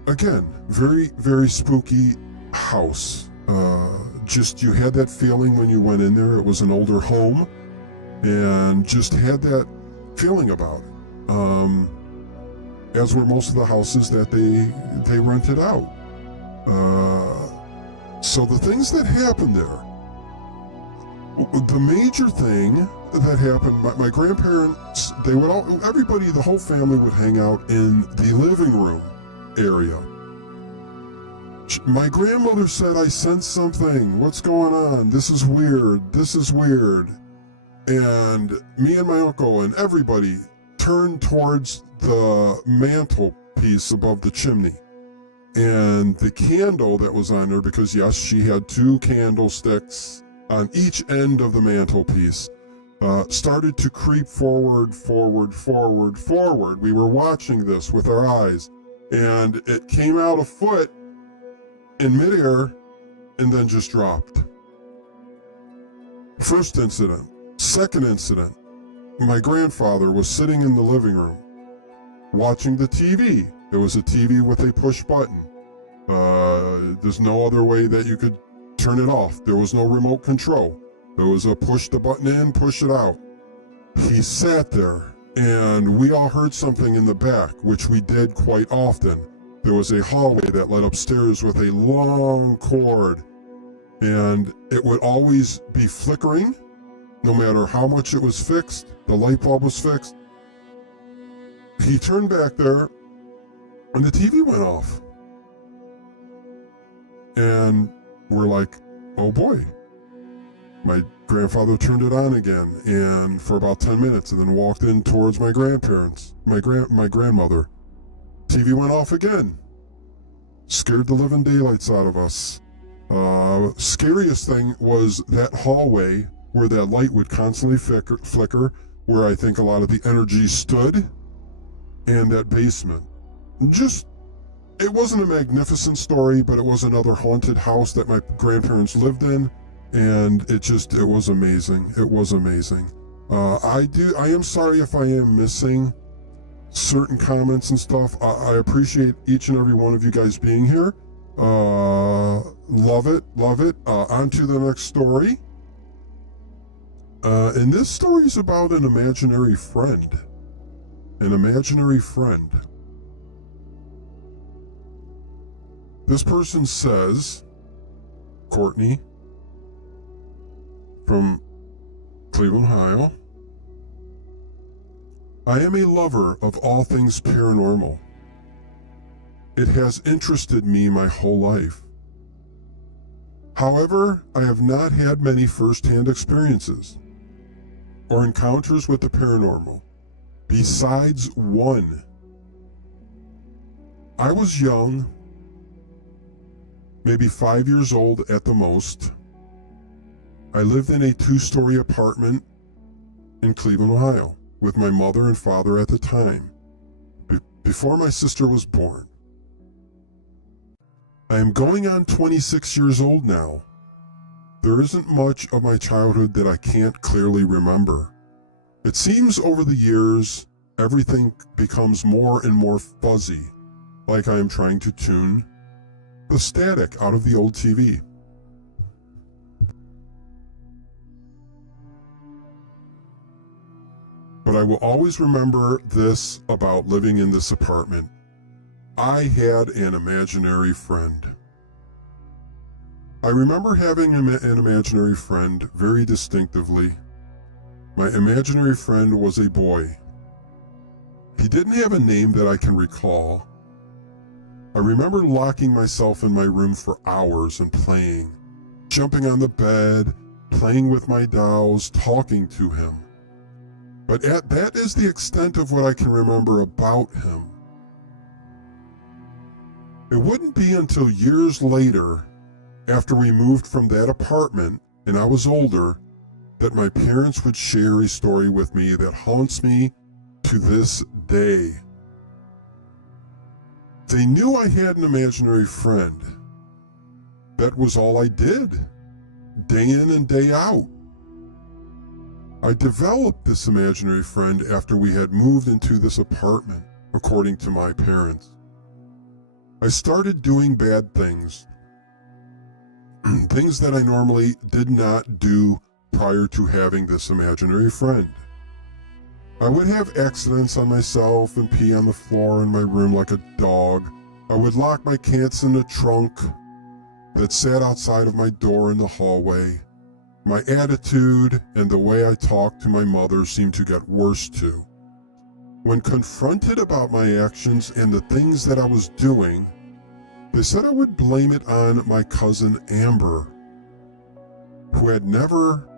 again, very, very spooky house. Just, you had that feeling when you went in there. It was an older home, and just had that feeling about it. As were most of the houses that they rented out. So the things that happened there, the major thing that happened, my grandparents, everybody, the whole family would hang out in the living room area. My grandmother said, "I sense something. What's going on? This is weird. This is weird." And me and my uncle and everybody turned towards the mantelpiece above the chimney. And the candle that was on there, because yes, she had 2 candlesticks on each end of the mantelpiece, started to creep forward. We were watching this with our eyes, and it came out a foot in midair and then just dropped. First incident. Second incident, my grandfather was sitting in the living room watching the TV. It was a TV with a push button. There's no other way that you could turn it off. There was no remote control. It was a push the button in, push it out. He sat there, and we all heard something in the back, which we did quite often. There was a hallway that led upstairs with a long cord, and it would always be flickering, no matter how much it was fixed. The light bulb was fixed. He turned back there, and the TV went off. And we're like, oh boy. My grandfather turned it on again, and for about 10 minutes, and then walked in towards my grandparents, my grandmother. TV went off again. Scared the living daylights out of us. Scariest thing was that hallway where that light would constantly flicker, where I think a lot of the energy stood, and that basement. It wasn't a magnificent story, but it was another haunted house that my grandparents lived in, and it was amazing. It was amazing. I am sorry if I am missing certain comments and stuff. I appreciate each and every one of you guys being here. Love it. On to the next story. And this story is about an imaginary friend. An imaginary friend. This person says, Courtney from Cleveland, Ohio. I am a lover of all things paranormal. It has interested me my whole life. However, I have not had many first-hand experiences or encounters with the paranormal, besides one. I was young, maybe 5 years old at the most. I lived in a 2-story apartment in Cleveland, Ohio, with my mother and father at the time, before my sister was born. I am going on 26 years old now. There isn't much of my childhood that I can't clearly remember. It seems over the years, everything becomes more and more fuzzy, like I am trying to tune the static out of the old TV. But I will always remember this about living in this apartment. I had an imaginary friend. I remember having an imaginary friend very distinctively. My imaginary friend was a boy. He didn't have a name that I can recall. I remember locking myself in my room for hours and playing, jumping on the bed, playing with my dolls, talking to him. But that is the extent of what I can remember about him. It wouldn't be until years later, after we moved from that apartment and I was older, that my parents would share a story with me that haunts me to this day. They knew I had an imaginary friend. That was all I did, day in and day out. I developed this imaginary friend after we had moved into this apartment, according to my parents. I started doing bad things, things that I normally did not do prior to having this imaginary friend. I would have accidents on myself and pee on the floor in my room like a dog. I would lock my cats in the trunk that sat outside of my door in the hallway. My attitude and the way I talked to my mother seemed to get worse too. When confronted about my actions and the things that I was doing, they said I would blame it on my cousin Amber, who had never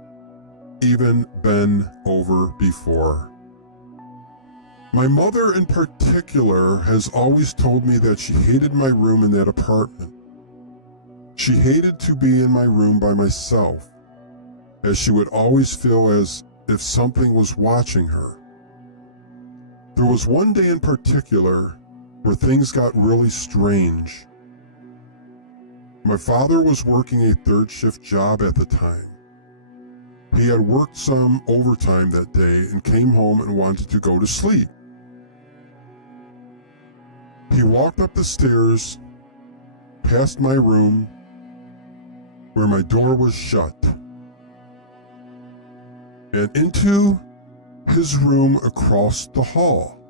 even been over before. My mother in particular has always told me that she hated my room in that apartment. She hated to be in my room by myself, as she would always feel as if something was watching her. There was one day in particular where things got really strange. My father was working a 3rd shift job at the time. He had worked some overtime that day and came home and wanted to go to sleep. He walked up the stairs, past my room, where my door was shut, and into his room across the hall.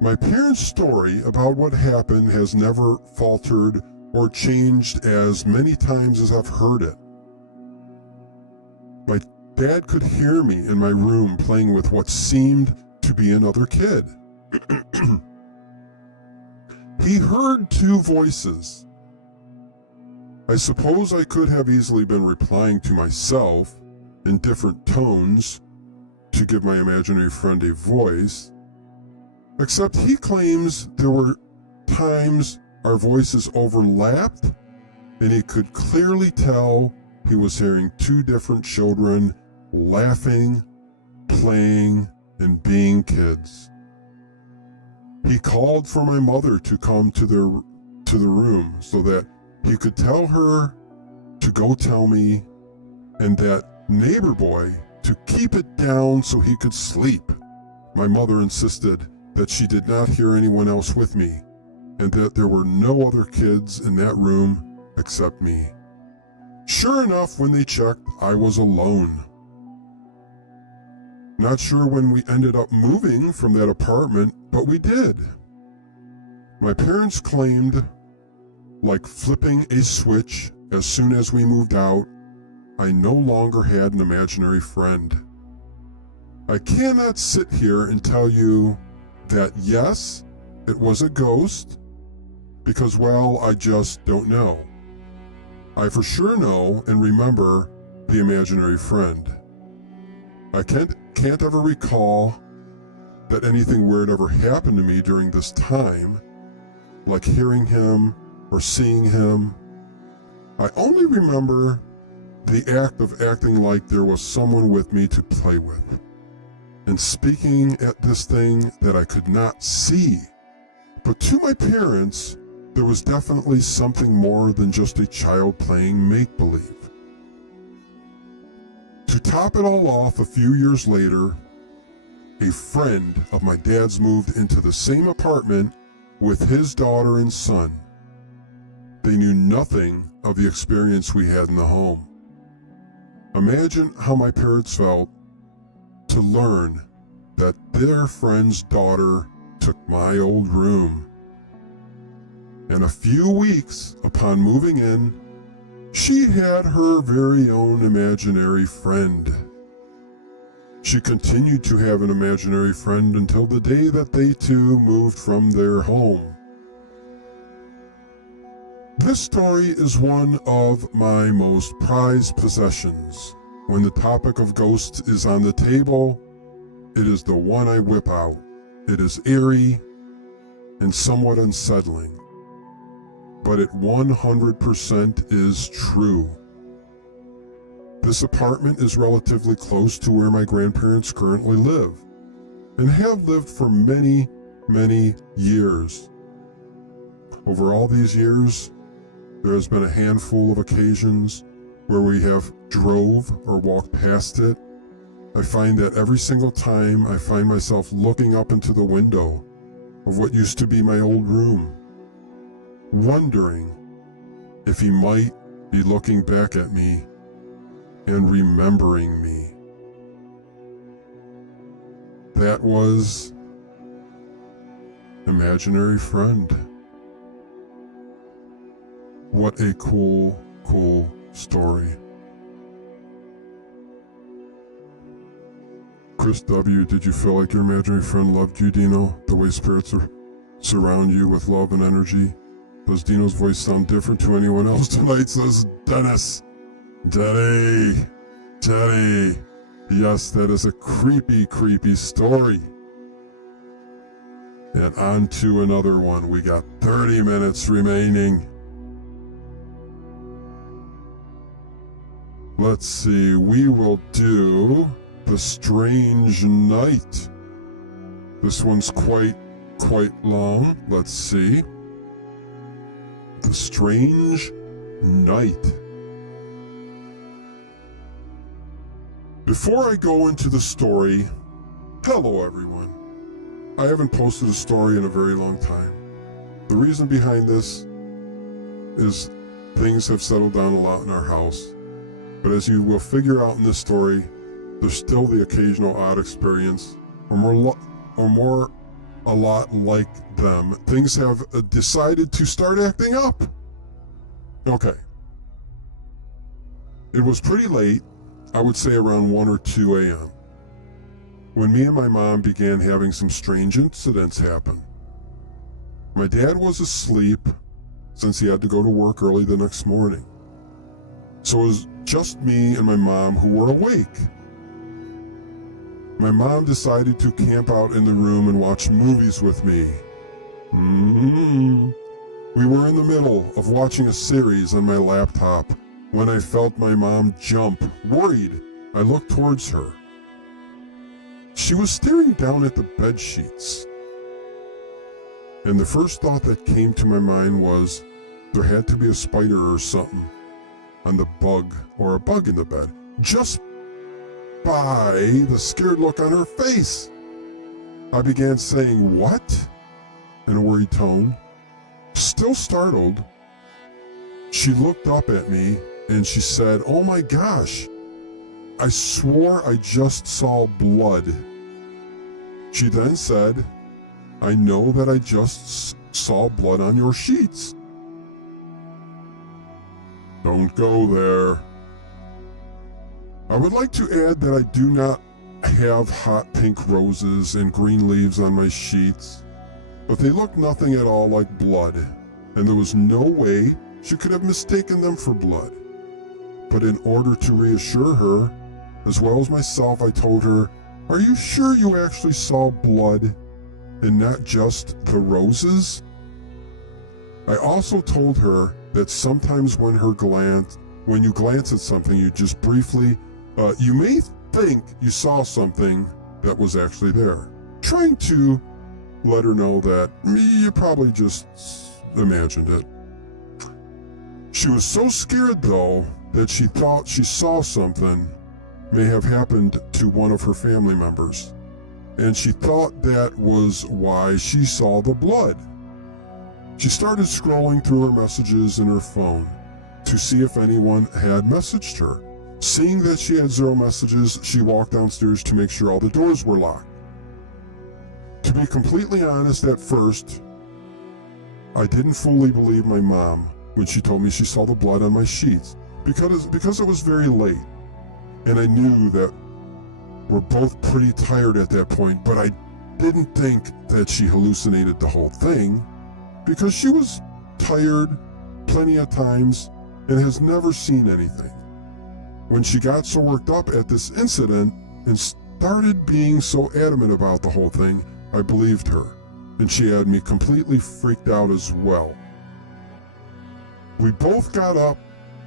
My parents' story about what happened has never faltered or changed as many times as I've heard it. My dad could hear me in my room playing with what seemed to be another kid. He heard 2 voices. I suppose I could have easily been replying to myself in different tones to give my imaginary friend a voice, except he claims there were times our voices overlapped and he could clearly tell he was hearing 2 different children laughing, playing, and being kids. He called for my mother to come to the room so that he could tell her to go tell me, and that neighbor boy to keep it down so he could sleep. My mother insisted that she did not hear anyone else with me, and that there were no other kids in that room except me. Sure enough, when they checked, I was alone. Not sure when we ended up moving from that apartment, but we did. My parents claimed, like flipping a switch, As soon as we moved out, I no longer had an imaginary friend. I cannot sit here and tell you that yes, it was a ghost, because, well, I just don't know. I for sure know and remember the imaginary friend. I can't ever recall that anything weird ever happened to me during this time, like hearing him or seeing him. I only remember the act of acting like there was someone with me to play with, and speaking at this thing that I could not see. But to my parents, there was definitely something more than just a child playing make-believe. To top it all off, a few years later, a friend of my dad's moved into the same apartment with his daughter and son. They knew nothing of the experience we had in the home. Imagine how my parents felt to learn that their friend's daughter took my old room. In a few weeks upon moving in, she had her very own imaginary friend. She continued to have an imaginary friend until the day that they too moved from their home. This story is one of my most prized possessions. When the topic of ghosts is on the table, it is the one I whip out. It is eerie and somewhat unsettling, but it 100% is true. This apartment is relatively close to where my grandparents currently live, and have lived for many, many years. Over all these years, there has been a handful of occasions where we have drove or walked past it. I find that every single time I find myself looking up into the window of what used to be my old room, wondering if he might be looking back at me and remembering me. That was imaginary friend. What a cool story. Chris W., did you feel like your imaginary friend loved you, Dino? The way spirits surround you with love and energy? Does Dino's voice sound different to anyone else tonight, says Dennis. Denny. Yes, that is a creepy story. And on to another one. We got 30 minutes remaining. Let's see, we will do The Strange Night. This one's quite long. Let's see. The Strange Night. Before I go into the story, hello everyone. I haven't posted a story in a very long time. The reason behind this is things have settled down a lot in our house. But as you will figure out in this story, there's still the occasional odd experience, or more a lot like them. Things have decided to start acting up. Okay. It was pretty late, I would say around 1 or 2 a.m., when me and my mom began having some strange incidents happen. My dad was asleep since he had to go to work early the next morning. So it was just me and my mom who were awake. My mom decided to camp out in the room and watch movies with me. We were in the middle of watching a series on my laptop when I felt my mom jump. Worried, I looked towards her. She was staring down at the bed sheets. And the first thought that came to my mind was there had to be a spider or something on the bug or a bug in the bed, just by the scared look on her face. I began saying, "What?" in a worried tone. Still startled, she looked up at me and she said, "Oh my gosh, I swore I just saw blood." She then said, "I know that I just saw blood on your sheets." Don't go there. I would like to add that I do not have hot pink roses and green leaves on my sheets, but they look nothing at all like blood, and there was no way she could have mistaken them for blood. But in order to reassure her, as well as myself, I told her, "Are you sure you actually saw blood and not just the roses?" I also told her that sometimes when you glance at something, you just briefly, you may think you saw something that was actually there. Trying to let her know that you probably just imagined it. She was so scared though that she thought she saw something may have happened to one of her family members, and she thought that was why she saw the blood. She started scrolling through her messages in her phone to see if anyone had messaged her. Seeing that she had 0 messages, she walked downstairs to make sure all the doors were locked. To be completely honest, at first, I didn't fully believe my mom when she told me she saw the blood on my sheets, because it was very late, and I knew that we're both pretty tired at that point, but I didn't think that she hallucinated the whole thing, because she was tired plenty of times and has never seen anything. When she got so worked up at this incident and started being so adamant about the whole thing, I believed her, and she had me completely freaked out as well. We both got up,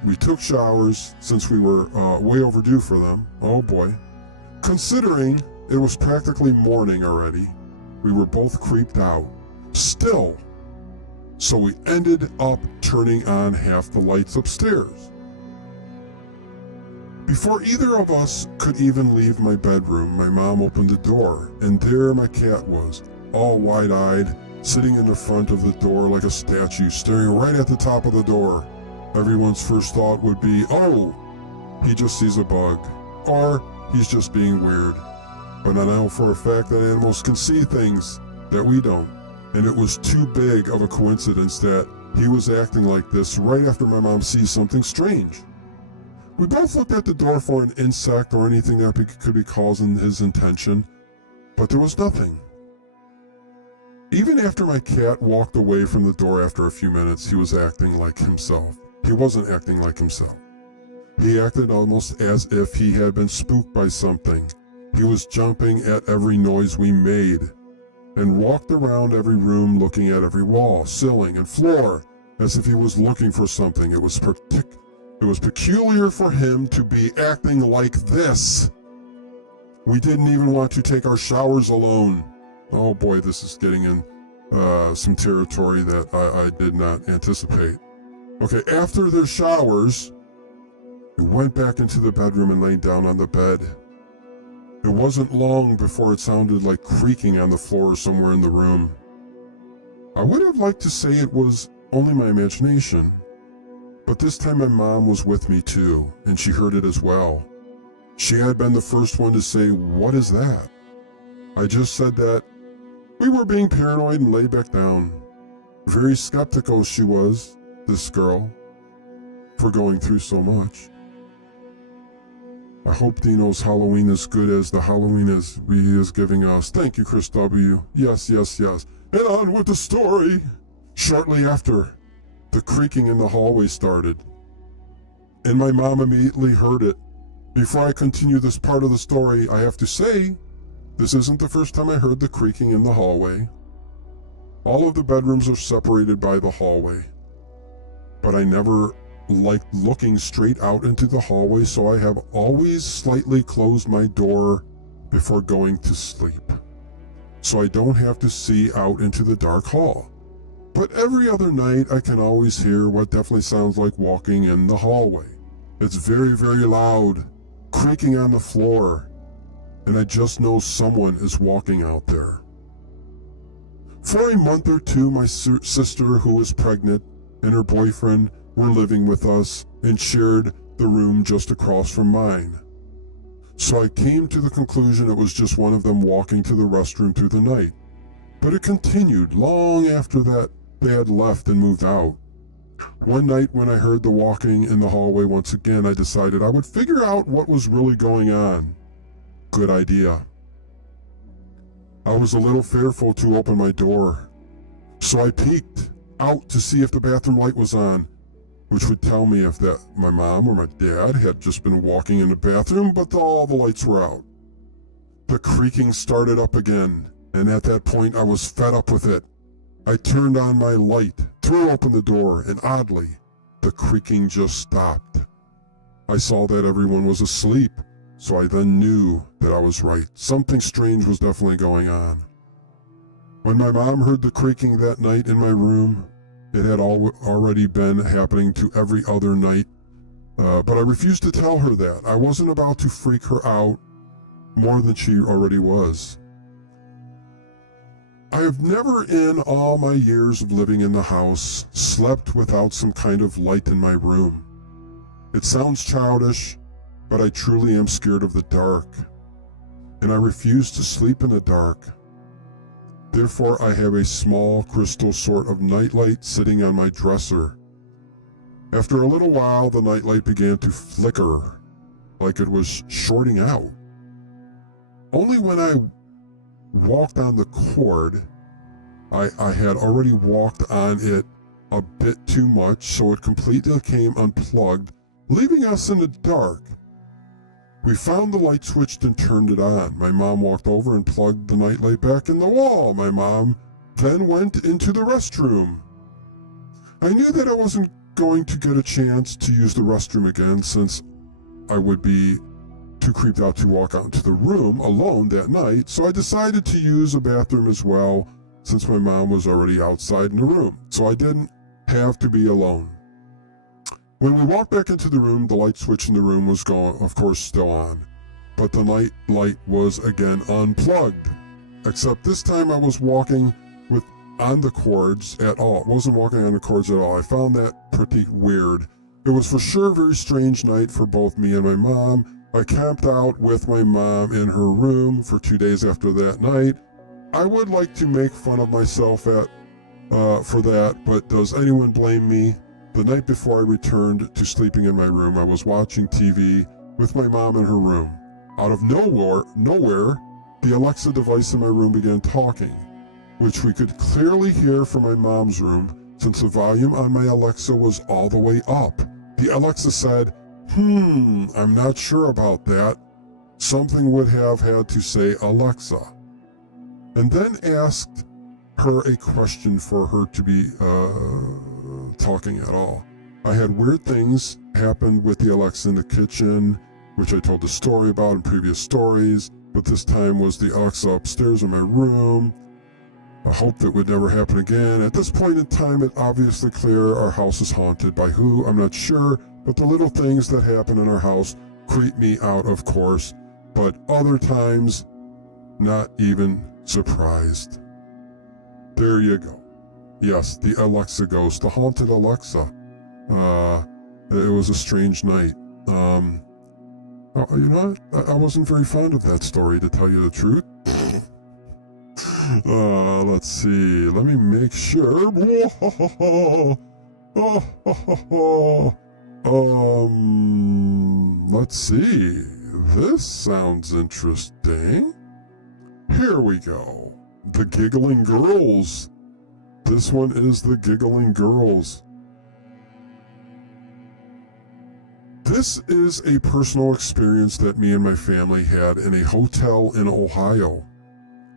we took showers since we were way overdue for them. Oh boy. Considering it was practically morning already, we were both creeped out. Still, so we ended up turning on half the lights upstairs. Before either of us could even leave my bedroom, my mom opened the door, and there my cat was, all wide-eyed, sitting in the front of the door like a statue, staring right at the top of the door. Everyone's first thought would be, "Oh, he just sees a bug," or "He's just being weird." But I know for a fact that animals can see things that we don't, and it was too big of a coincidence that he was acting like this right after my mom sees something strange. We both looked at the door for an insect or anything that could be causing his intention, but there was nothing. Even after my cat walked away from the door after a few minutes, he was acting like himself. He wasn't acting like himself. He acted almost as if he had been spooked by something. He was jumping at every noise we made and walked around every room looking at every wall, ceiling, and floor as if he was looking for something. It was peculiar for him to be acting like this. We didn't even want to take our showers alone. Oh boy, this is getting in some territory that I did not anticipate. Okay, after their showers, we went back into the bedroom and laid down on the bed. It wasn't long before it sounded like creaking on the floor somewhere in the room. I would have liked to say it was only my imagination, but this time my mom was with me too, and she heard it as well. She had been the first one to say, "What is that?" I just said that we were being paranoid and laid back down. Very skeptical she was, this girl, for going through so much. I hope Dino's Halloween is good as the Halloween he is giving us. Thank you, Chris W. Yes, yes, yes. And on with the story. Shortly after, the creaking in the hallway started, and my mom immediately heard it. Before I continue this part of the story, I have to say, this isn't the first time I heard the creaking in the hallway. All of the bedrooms are separated by the hallway, but I never liked looking straight out into the hallway, so I have always slightly closed my door before going to sleep, so I don't have to see out into the dark hall. But every other night I can always hear what definitely sounds like walking in the hallway. It's very, very loud, creaking on the floor, and I just know someone is walking out there. For a month or two, my sister, who was pregnant, and her boyfriend were living with us and shared the room just across from mine. So I came to the conclusion it was just one of them walking to the restroom through the night. But it continued long after that they had left and moved out. One night when I heard the walking in the hallway once again, I decided I would figure out what was really going on. Good idea. I was a little fearful to open my door, so I peeked out to see if the bathroom light was on, which would tell me if that my mom or my dad had just been walking in the bathroom, but all the lights were out. The creaking started up again, and at that point I was fed up with it. I turned on my light, threw open the door, and oddly, the creaking just stopped. I saw that everyone was asleep, so I then knew that I was right. Something strange was definitely going on. When my mom heard the creaking that night in my room, it had already been happening to every other night, but I refused to tell her that. I wasn't about to freak her out more than she already was. I have never in all my years of living in the house slept without some kind of light in my room. It sounds childish, but I truly am scared of the dark, and I refuse to sleep in the dark. Therefore, I have a small crystal sort of nightlight sitting on my dresser. After a little while, the nightlight began to flicker, like it was shorting out. Only when I walked on the cord, I had already walked on it a bit too much, so it completely came unplugged, leaving us in the dark. We found the light switched and turned it on. My mom walked over and plugged the nightlight back in the wall. My mom then went into the restroom. I knew that I wasn't going to get a chance to use the restroom again, since I would be too creeped out to walk out into the room alone that night, so I decided to use a bathroom as well, since my mom was already outside in the room, so I didn't have to be alone. When we walked back into the room, the light switch in the room was of course still on, but the night light was again unplugged, except this time I was walking on the cords at all. I wasn't walking on the cords at all. I found that pretty weird. It was for sure a very strange night for both me and my mom. I camped out with my mom in her room for 2 days after that night. I would like to make fun of myself for that, but does anyone blame me? The night before I returned to sleeping in my room, I was watching TV with my mom in her room. Out of nowhere, the Alexa device in my room began talking, which we could clearly hear from my mom's room since the volume on my Alexa was all the way up. The Alexa said, I'm not sure about that. Something would have had to say Alexa. And then asked her a question for her to be talking at all. I had weird things happen with the Alexa in the kitchen, which I told the story about in previous stories, but this time was the Alexa upstairs in my room. I hoped it would never happen again. At this point in time, it's obviously clear our house is haunted. By who, I'm not sure, but the little things that happen in our house creep me out, of course, but other times, not even surprised. There you go. Yes, the Alexa ghost, the haunted Alexa. It was a strange night. You know what? I wasn't very fond of that story, to tell you the truth. Let's see. Let me make sure. Let's see. This sounds interesting. Here we go. The Giggling Girls. This one is the Giggling Girls. This is a personal experience that me and my family had in a hotel in Ohio.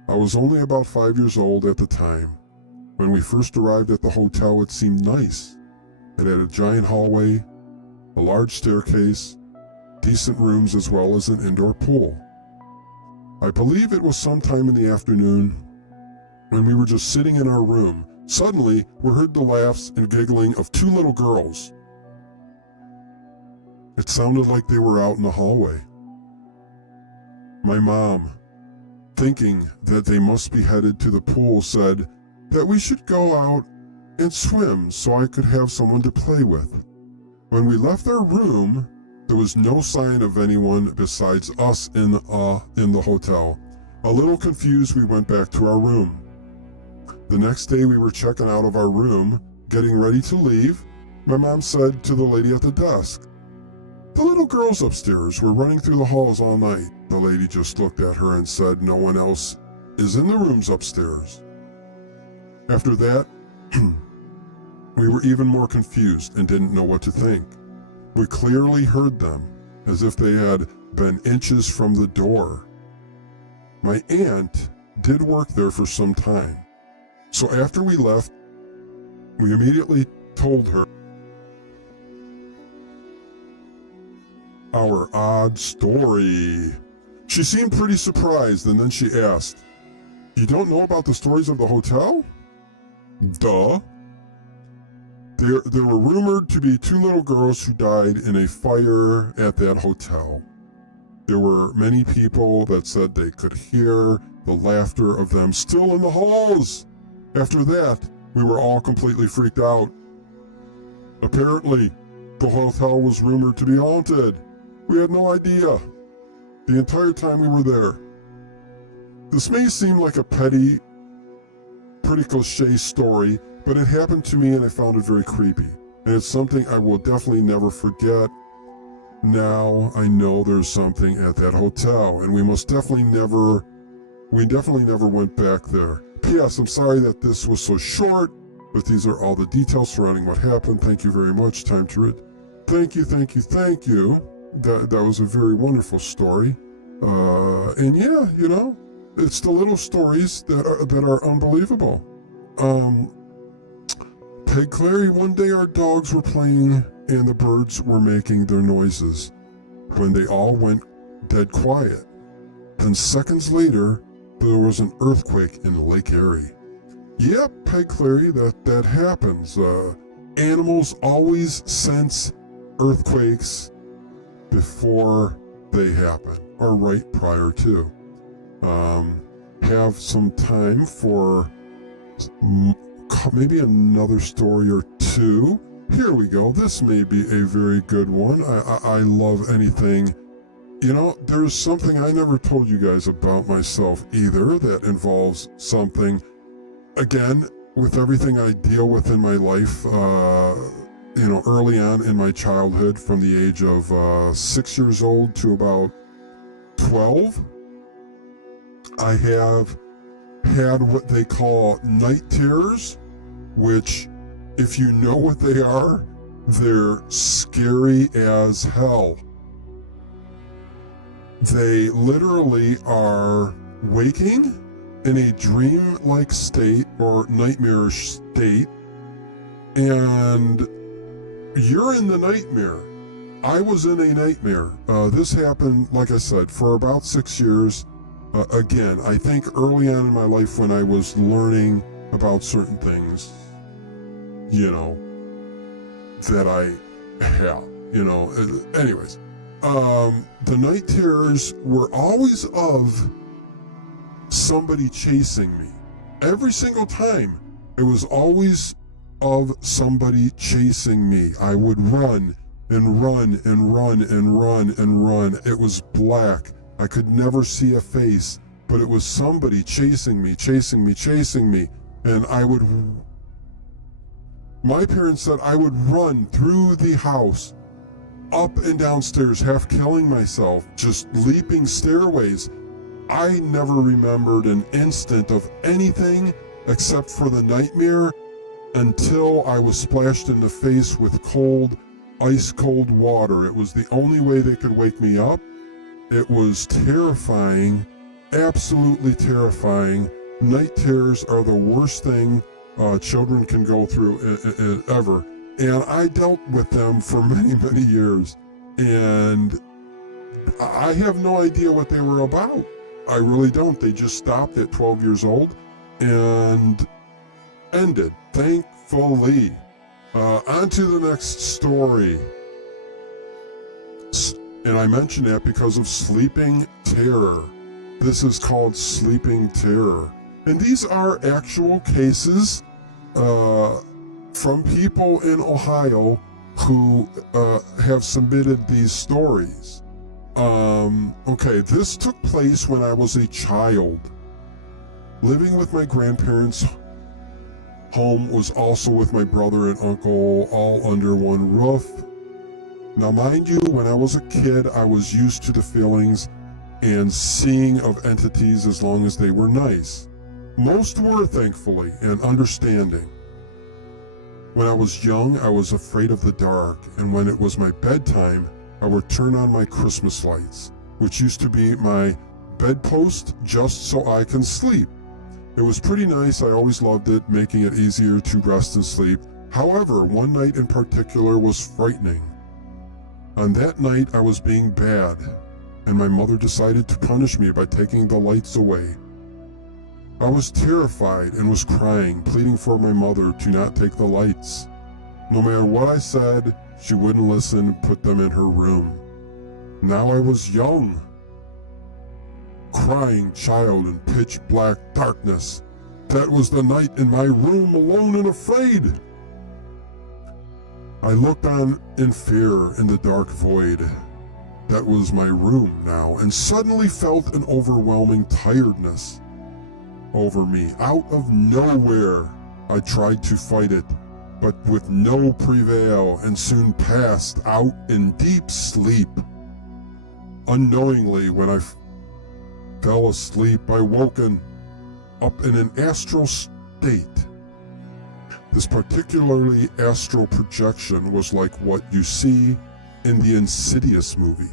I was only about 5 years old at the time. When we first arrived at the hotel, it seemed nice. It had a giant hallway, a large staircase, decent rooms, as well as an indoor pool. I believe it was sometime in the afternoon when we were just sitting in our room. Suddenly, we heard the laughs and giggling of two little girls. It sounded like they were out in the hallway. My mom, thinking that they must be headed to the pool, said that we should go out and swim so I could have someone to play with. When we left our room, there was no sign of anyone besides us in the hotel. A little confused, we went back to our room. The next day we were checking out of our room, getting ready to leave, My mom said to the lady at the desk, "The little girls upstairs were running through the halls all night." The lady just looked at her and said, "No one else is in the rooms upstairs." After that, we were even more confused and didn't know what to think. We clearly heard them, as if they had been inches from the door. My aunt did work there for some time, so after we left, we immediately told her our odd story. She seemed pretty surprised, and then she asked, "You don't know about the stories of the hotel?" Duh. There were rumored to be 2 little girls who died in a fire at that hotel. There were many people that said they could hear the laughter of them still in the halls. After that, we were all completely freaked out. Apparently, the hotel was rumored to be haunted. We had no idea the entire time we were there. This may seem like a petty, pretty cliche story, but it happened to me and I found it very creepy. And it's something I will definitely never forget. Now I know there's something at that hotel, and we definitely never went back there. P.S. I'm sorry that this was so short, but these are all the details surrounding what happened. Thank you very much. Time to read. Thank you. That was a very wonderful story. And yeah, it's the little stories that are unbelievable. Peg Clary, one day our dogs were playing and the birds were making their noises when they all went dead quiet. Then seconds later, there was an earthquake in Lake Erie. Yep, Peg Clary, that happens. Animals always sense earthquakes before they happen, or right prior to. Have some time for maybe another story or two. Here we go. This may be a very good one. I love anything. There's something I never told you guys about myself either that involves something, again, with everything I deal with in my life, early on in my childhood, from the age of 6 years old to about 12, I have had what they call night terrors, which, if you know what they are, they're scary as hell. They literally are waking in a dream-like state or nightmarish state, and you're in the nightmare. I was in a nightmare. This happened, like I said, for about 6 years. Again, I think early on in my life when I was learning about certain things, that I have, anyways. The night terrors were always of somebody chasing me. Every single time, it was always of somebody chasing me. I would run and run and run and run and run. It was black. I could never see a face, but it was somebody chasing me. And my parents said I would run through the house, up and downstairs, half killing myself, just leaping stairways. I never remembered an instant of anything except for the nightmare until I was splashed in the face with cold, ice-cold water. It was the only way they could wake me up. It was terrifying, absolutely terrifying. Night terrors are the worst thing children can go through ever. And I dealt with them for many, many years. And I have no idea what they were about. I really don't. They just stopped at 12 years old and ended, thankfully. On to the next story. And I mention that because of sleeping terror. This is called sleeping terror. And these are actual cases from people in Ohio who have submitted these stories. Okay, this took place when I was a child, living with my grandparents home was also with my brother and uncle, all under one roof. Now, mind you, when I was a kid, I was used to the feelings and seeing of entities as long as they were nice. Most were, thankfully, and understanding. When I was young, I was afraid of the dark, and when it was my bedtime, I would turn on my Christmas lights, which used to be my bedpost just so I can sleep. It was pretty nice. I always loved it, making it easier to rest and sleep. However, one night in particular was frightening. On that night, I was being bad, and my mother decided to punish me by taking the lights away. I was terrified and was crying, pleading for my mother to not take the lights. No matter what I said, she wouldn't listen and put them in her room. Now I was young, crying child in pitch black darkness. That was the night in my room, alone and afraid. I looked on in fear in the dark void. That was my room now, and suddenly felt an overwhelming tiredness over me. Out of nowhere, I tried to fight it, but with no prevail, and soon passed out in deep sleep. Unknowingly, when I fell asleep, I woken up in an astral state. This particularly astral projection was like what you see in the Insidious movie.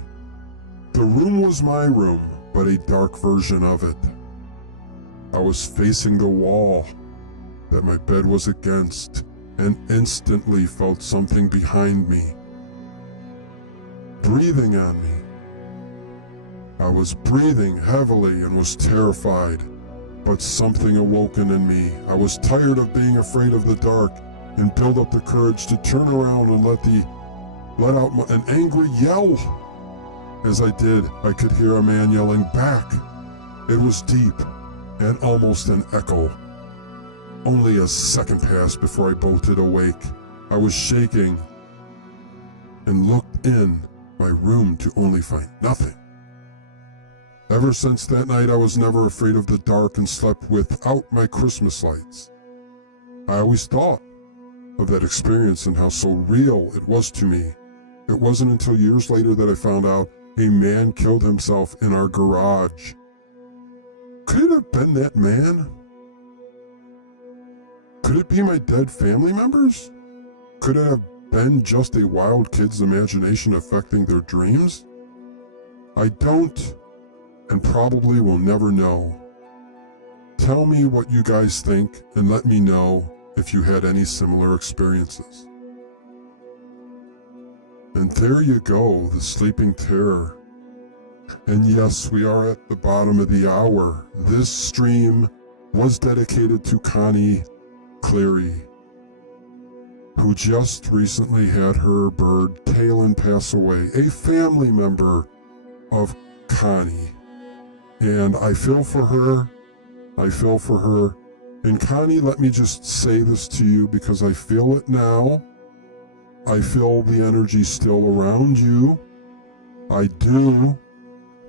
The room was my room, but a dark version of it. I was facing the wall that my bed was against, and instantly felt something behind me, breathing on me. I was breathing heavily and was terrified, but something awoken in me. I was tired of being afraid of the dark and built up the courage to turn around and let out an angry yell. As I did, I could hear a man yelling back. It was deep and almost an echo. Only a second passed before I bolted awake. I was shaking and looked in my room to only find nothing. Ever since that night, I was never afraid of the dark and slept without my Christmas lights. I always thought of that experience and how so real it was to me. It wasn't until years later that I found out a man killed himself in our garage. Could it have been that man? Could it be my dead family members? Could it have been just a wild kid's imagination affecting their dreams? I don't, and probably will never know. Tell me what you guys think and let me know if you had any similar experiences. And there you go, the sleeping terror. And yes, we are at the bottom of the hour. This stream was dedicated to Connie Cleary, who just recently had her bird Talon pass away, a family member of Connie. And I feel for her. And Connie, let me just say this to you because I feel it now. I feel the energy still around you. I do.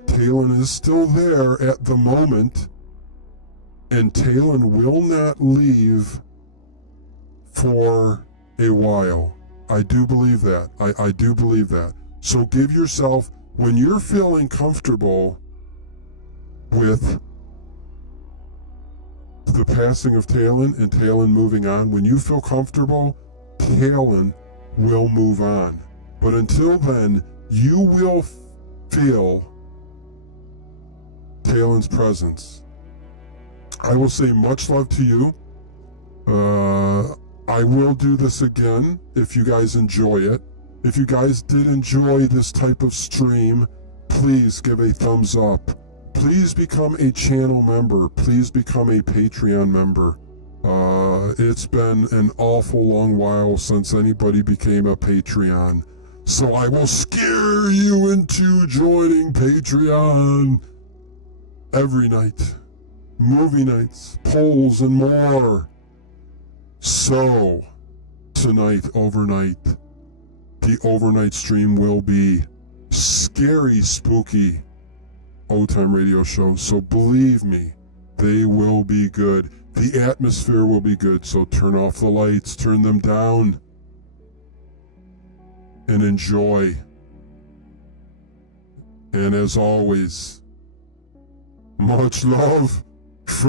Talon is still there at the moment. And Talon will not leave for a while. I do believe that. I do believe that. So give yourself, when you're feeling comfortable with the passing of Talon and Talon moving on, when you feel comfortable, Talon will move on. But until then, you will feel Talon's presence. I will say much love to you. I will do this again if you guys enjoy it. If you guys did enjoy this type of stream, please give a thumbs up. Please become a channel member. Please become a Patreon member. It's been an awful long while since anybody became a Patreon. So I will scare you into joining Patreon every night. Movie nights, polls, and more. So, tonight, overnight, the overnight stream will be scary, spooky old time radio shows. So believe me, they will be good. The atmosphere will be good, so turn off the lights, turn them down, and enjoy. And as always, much love from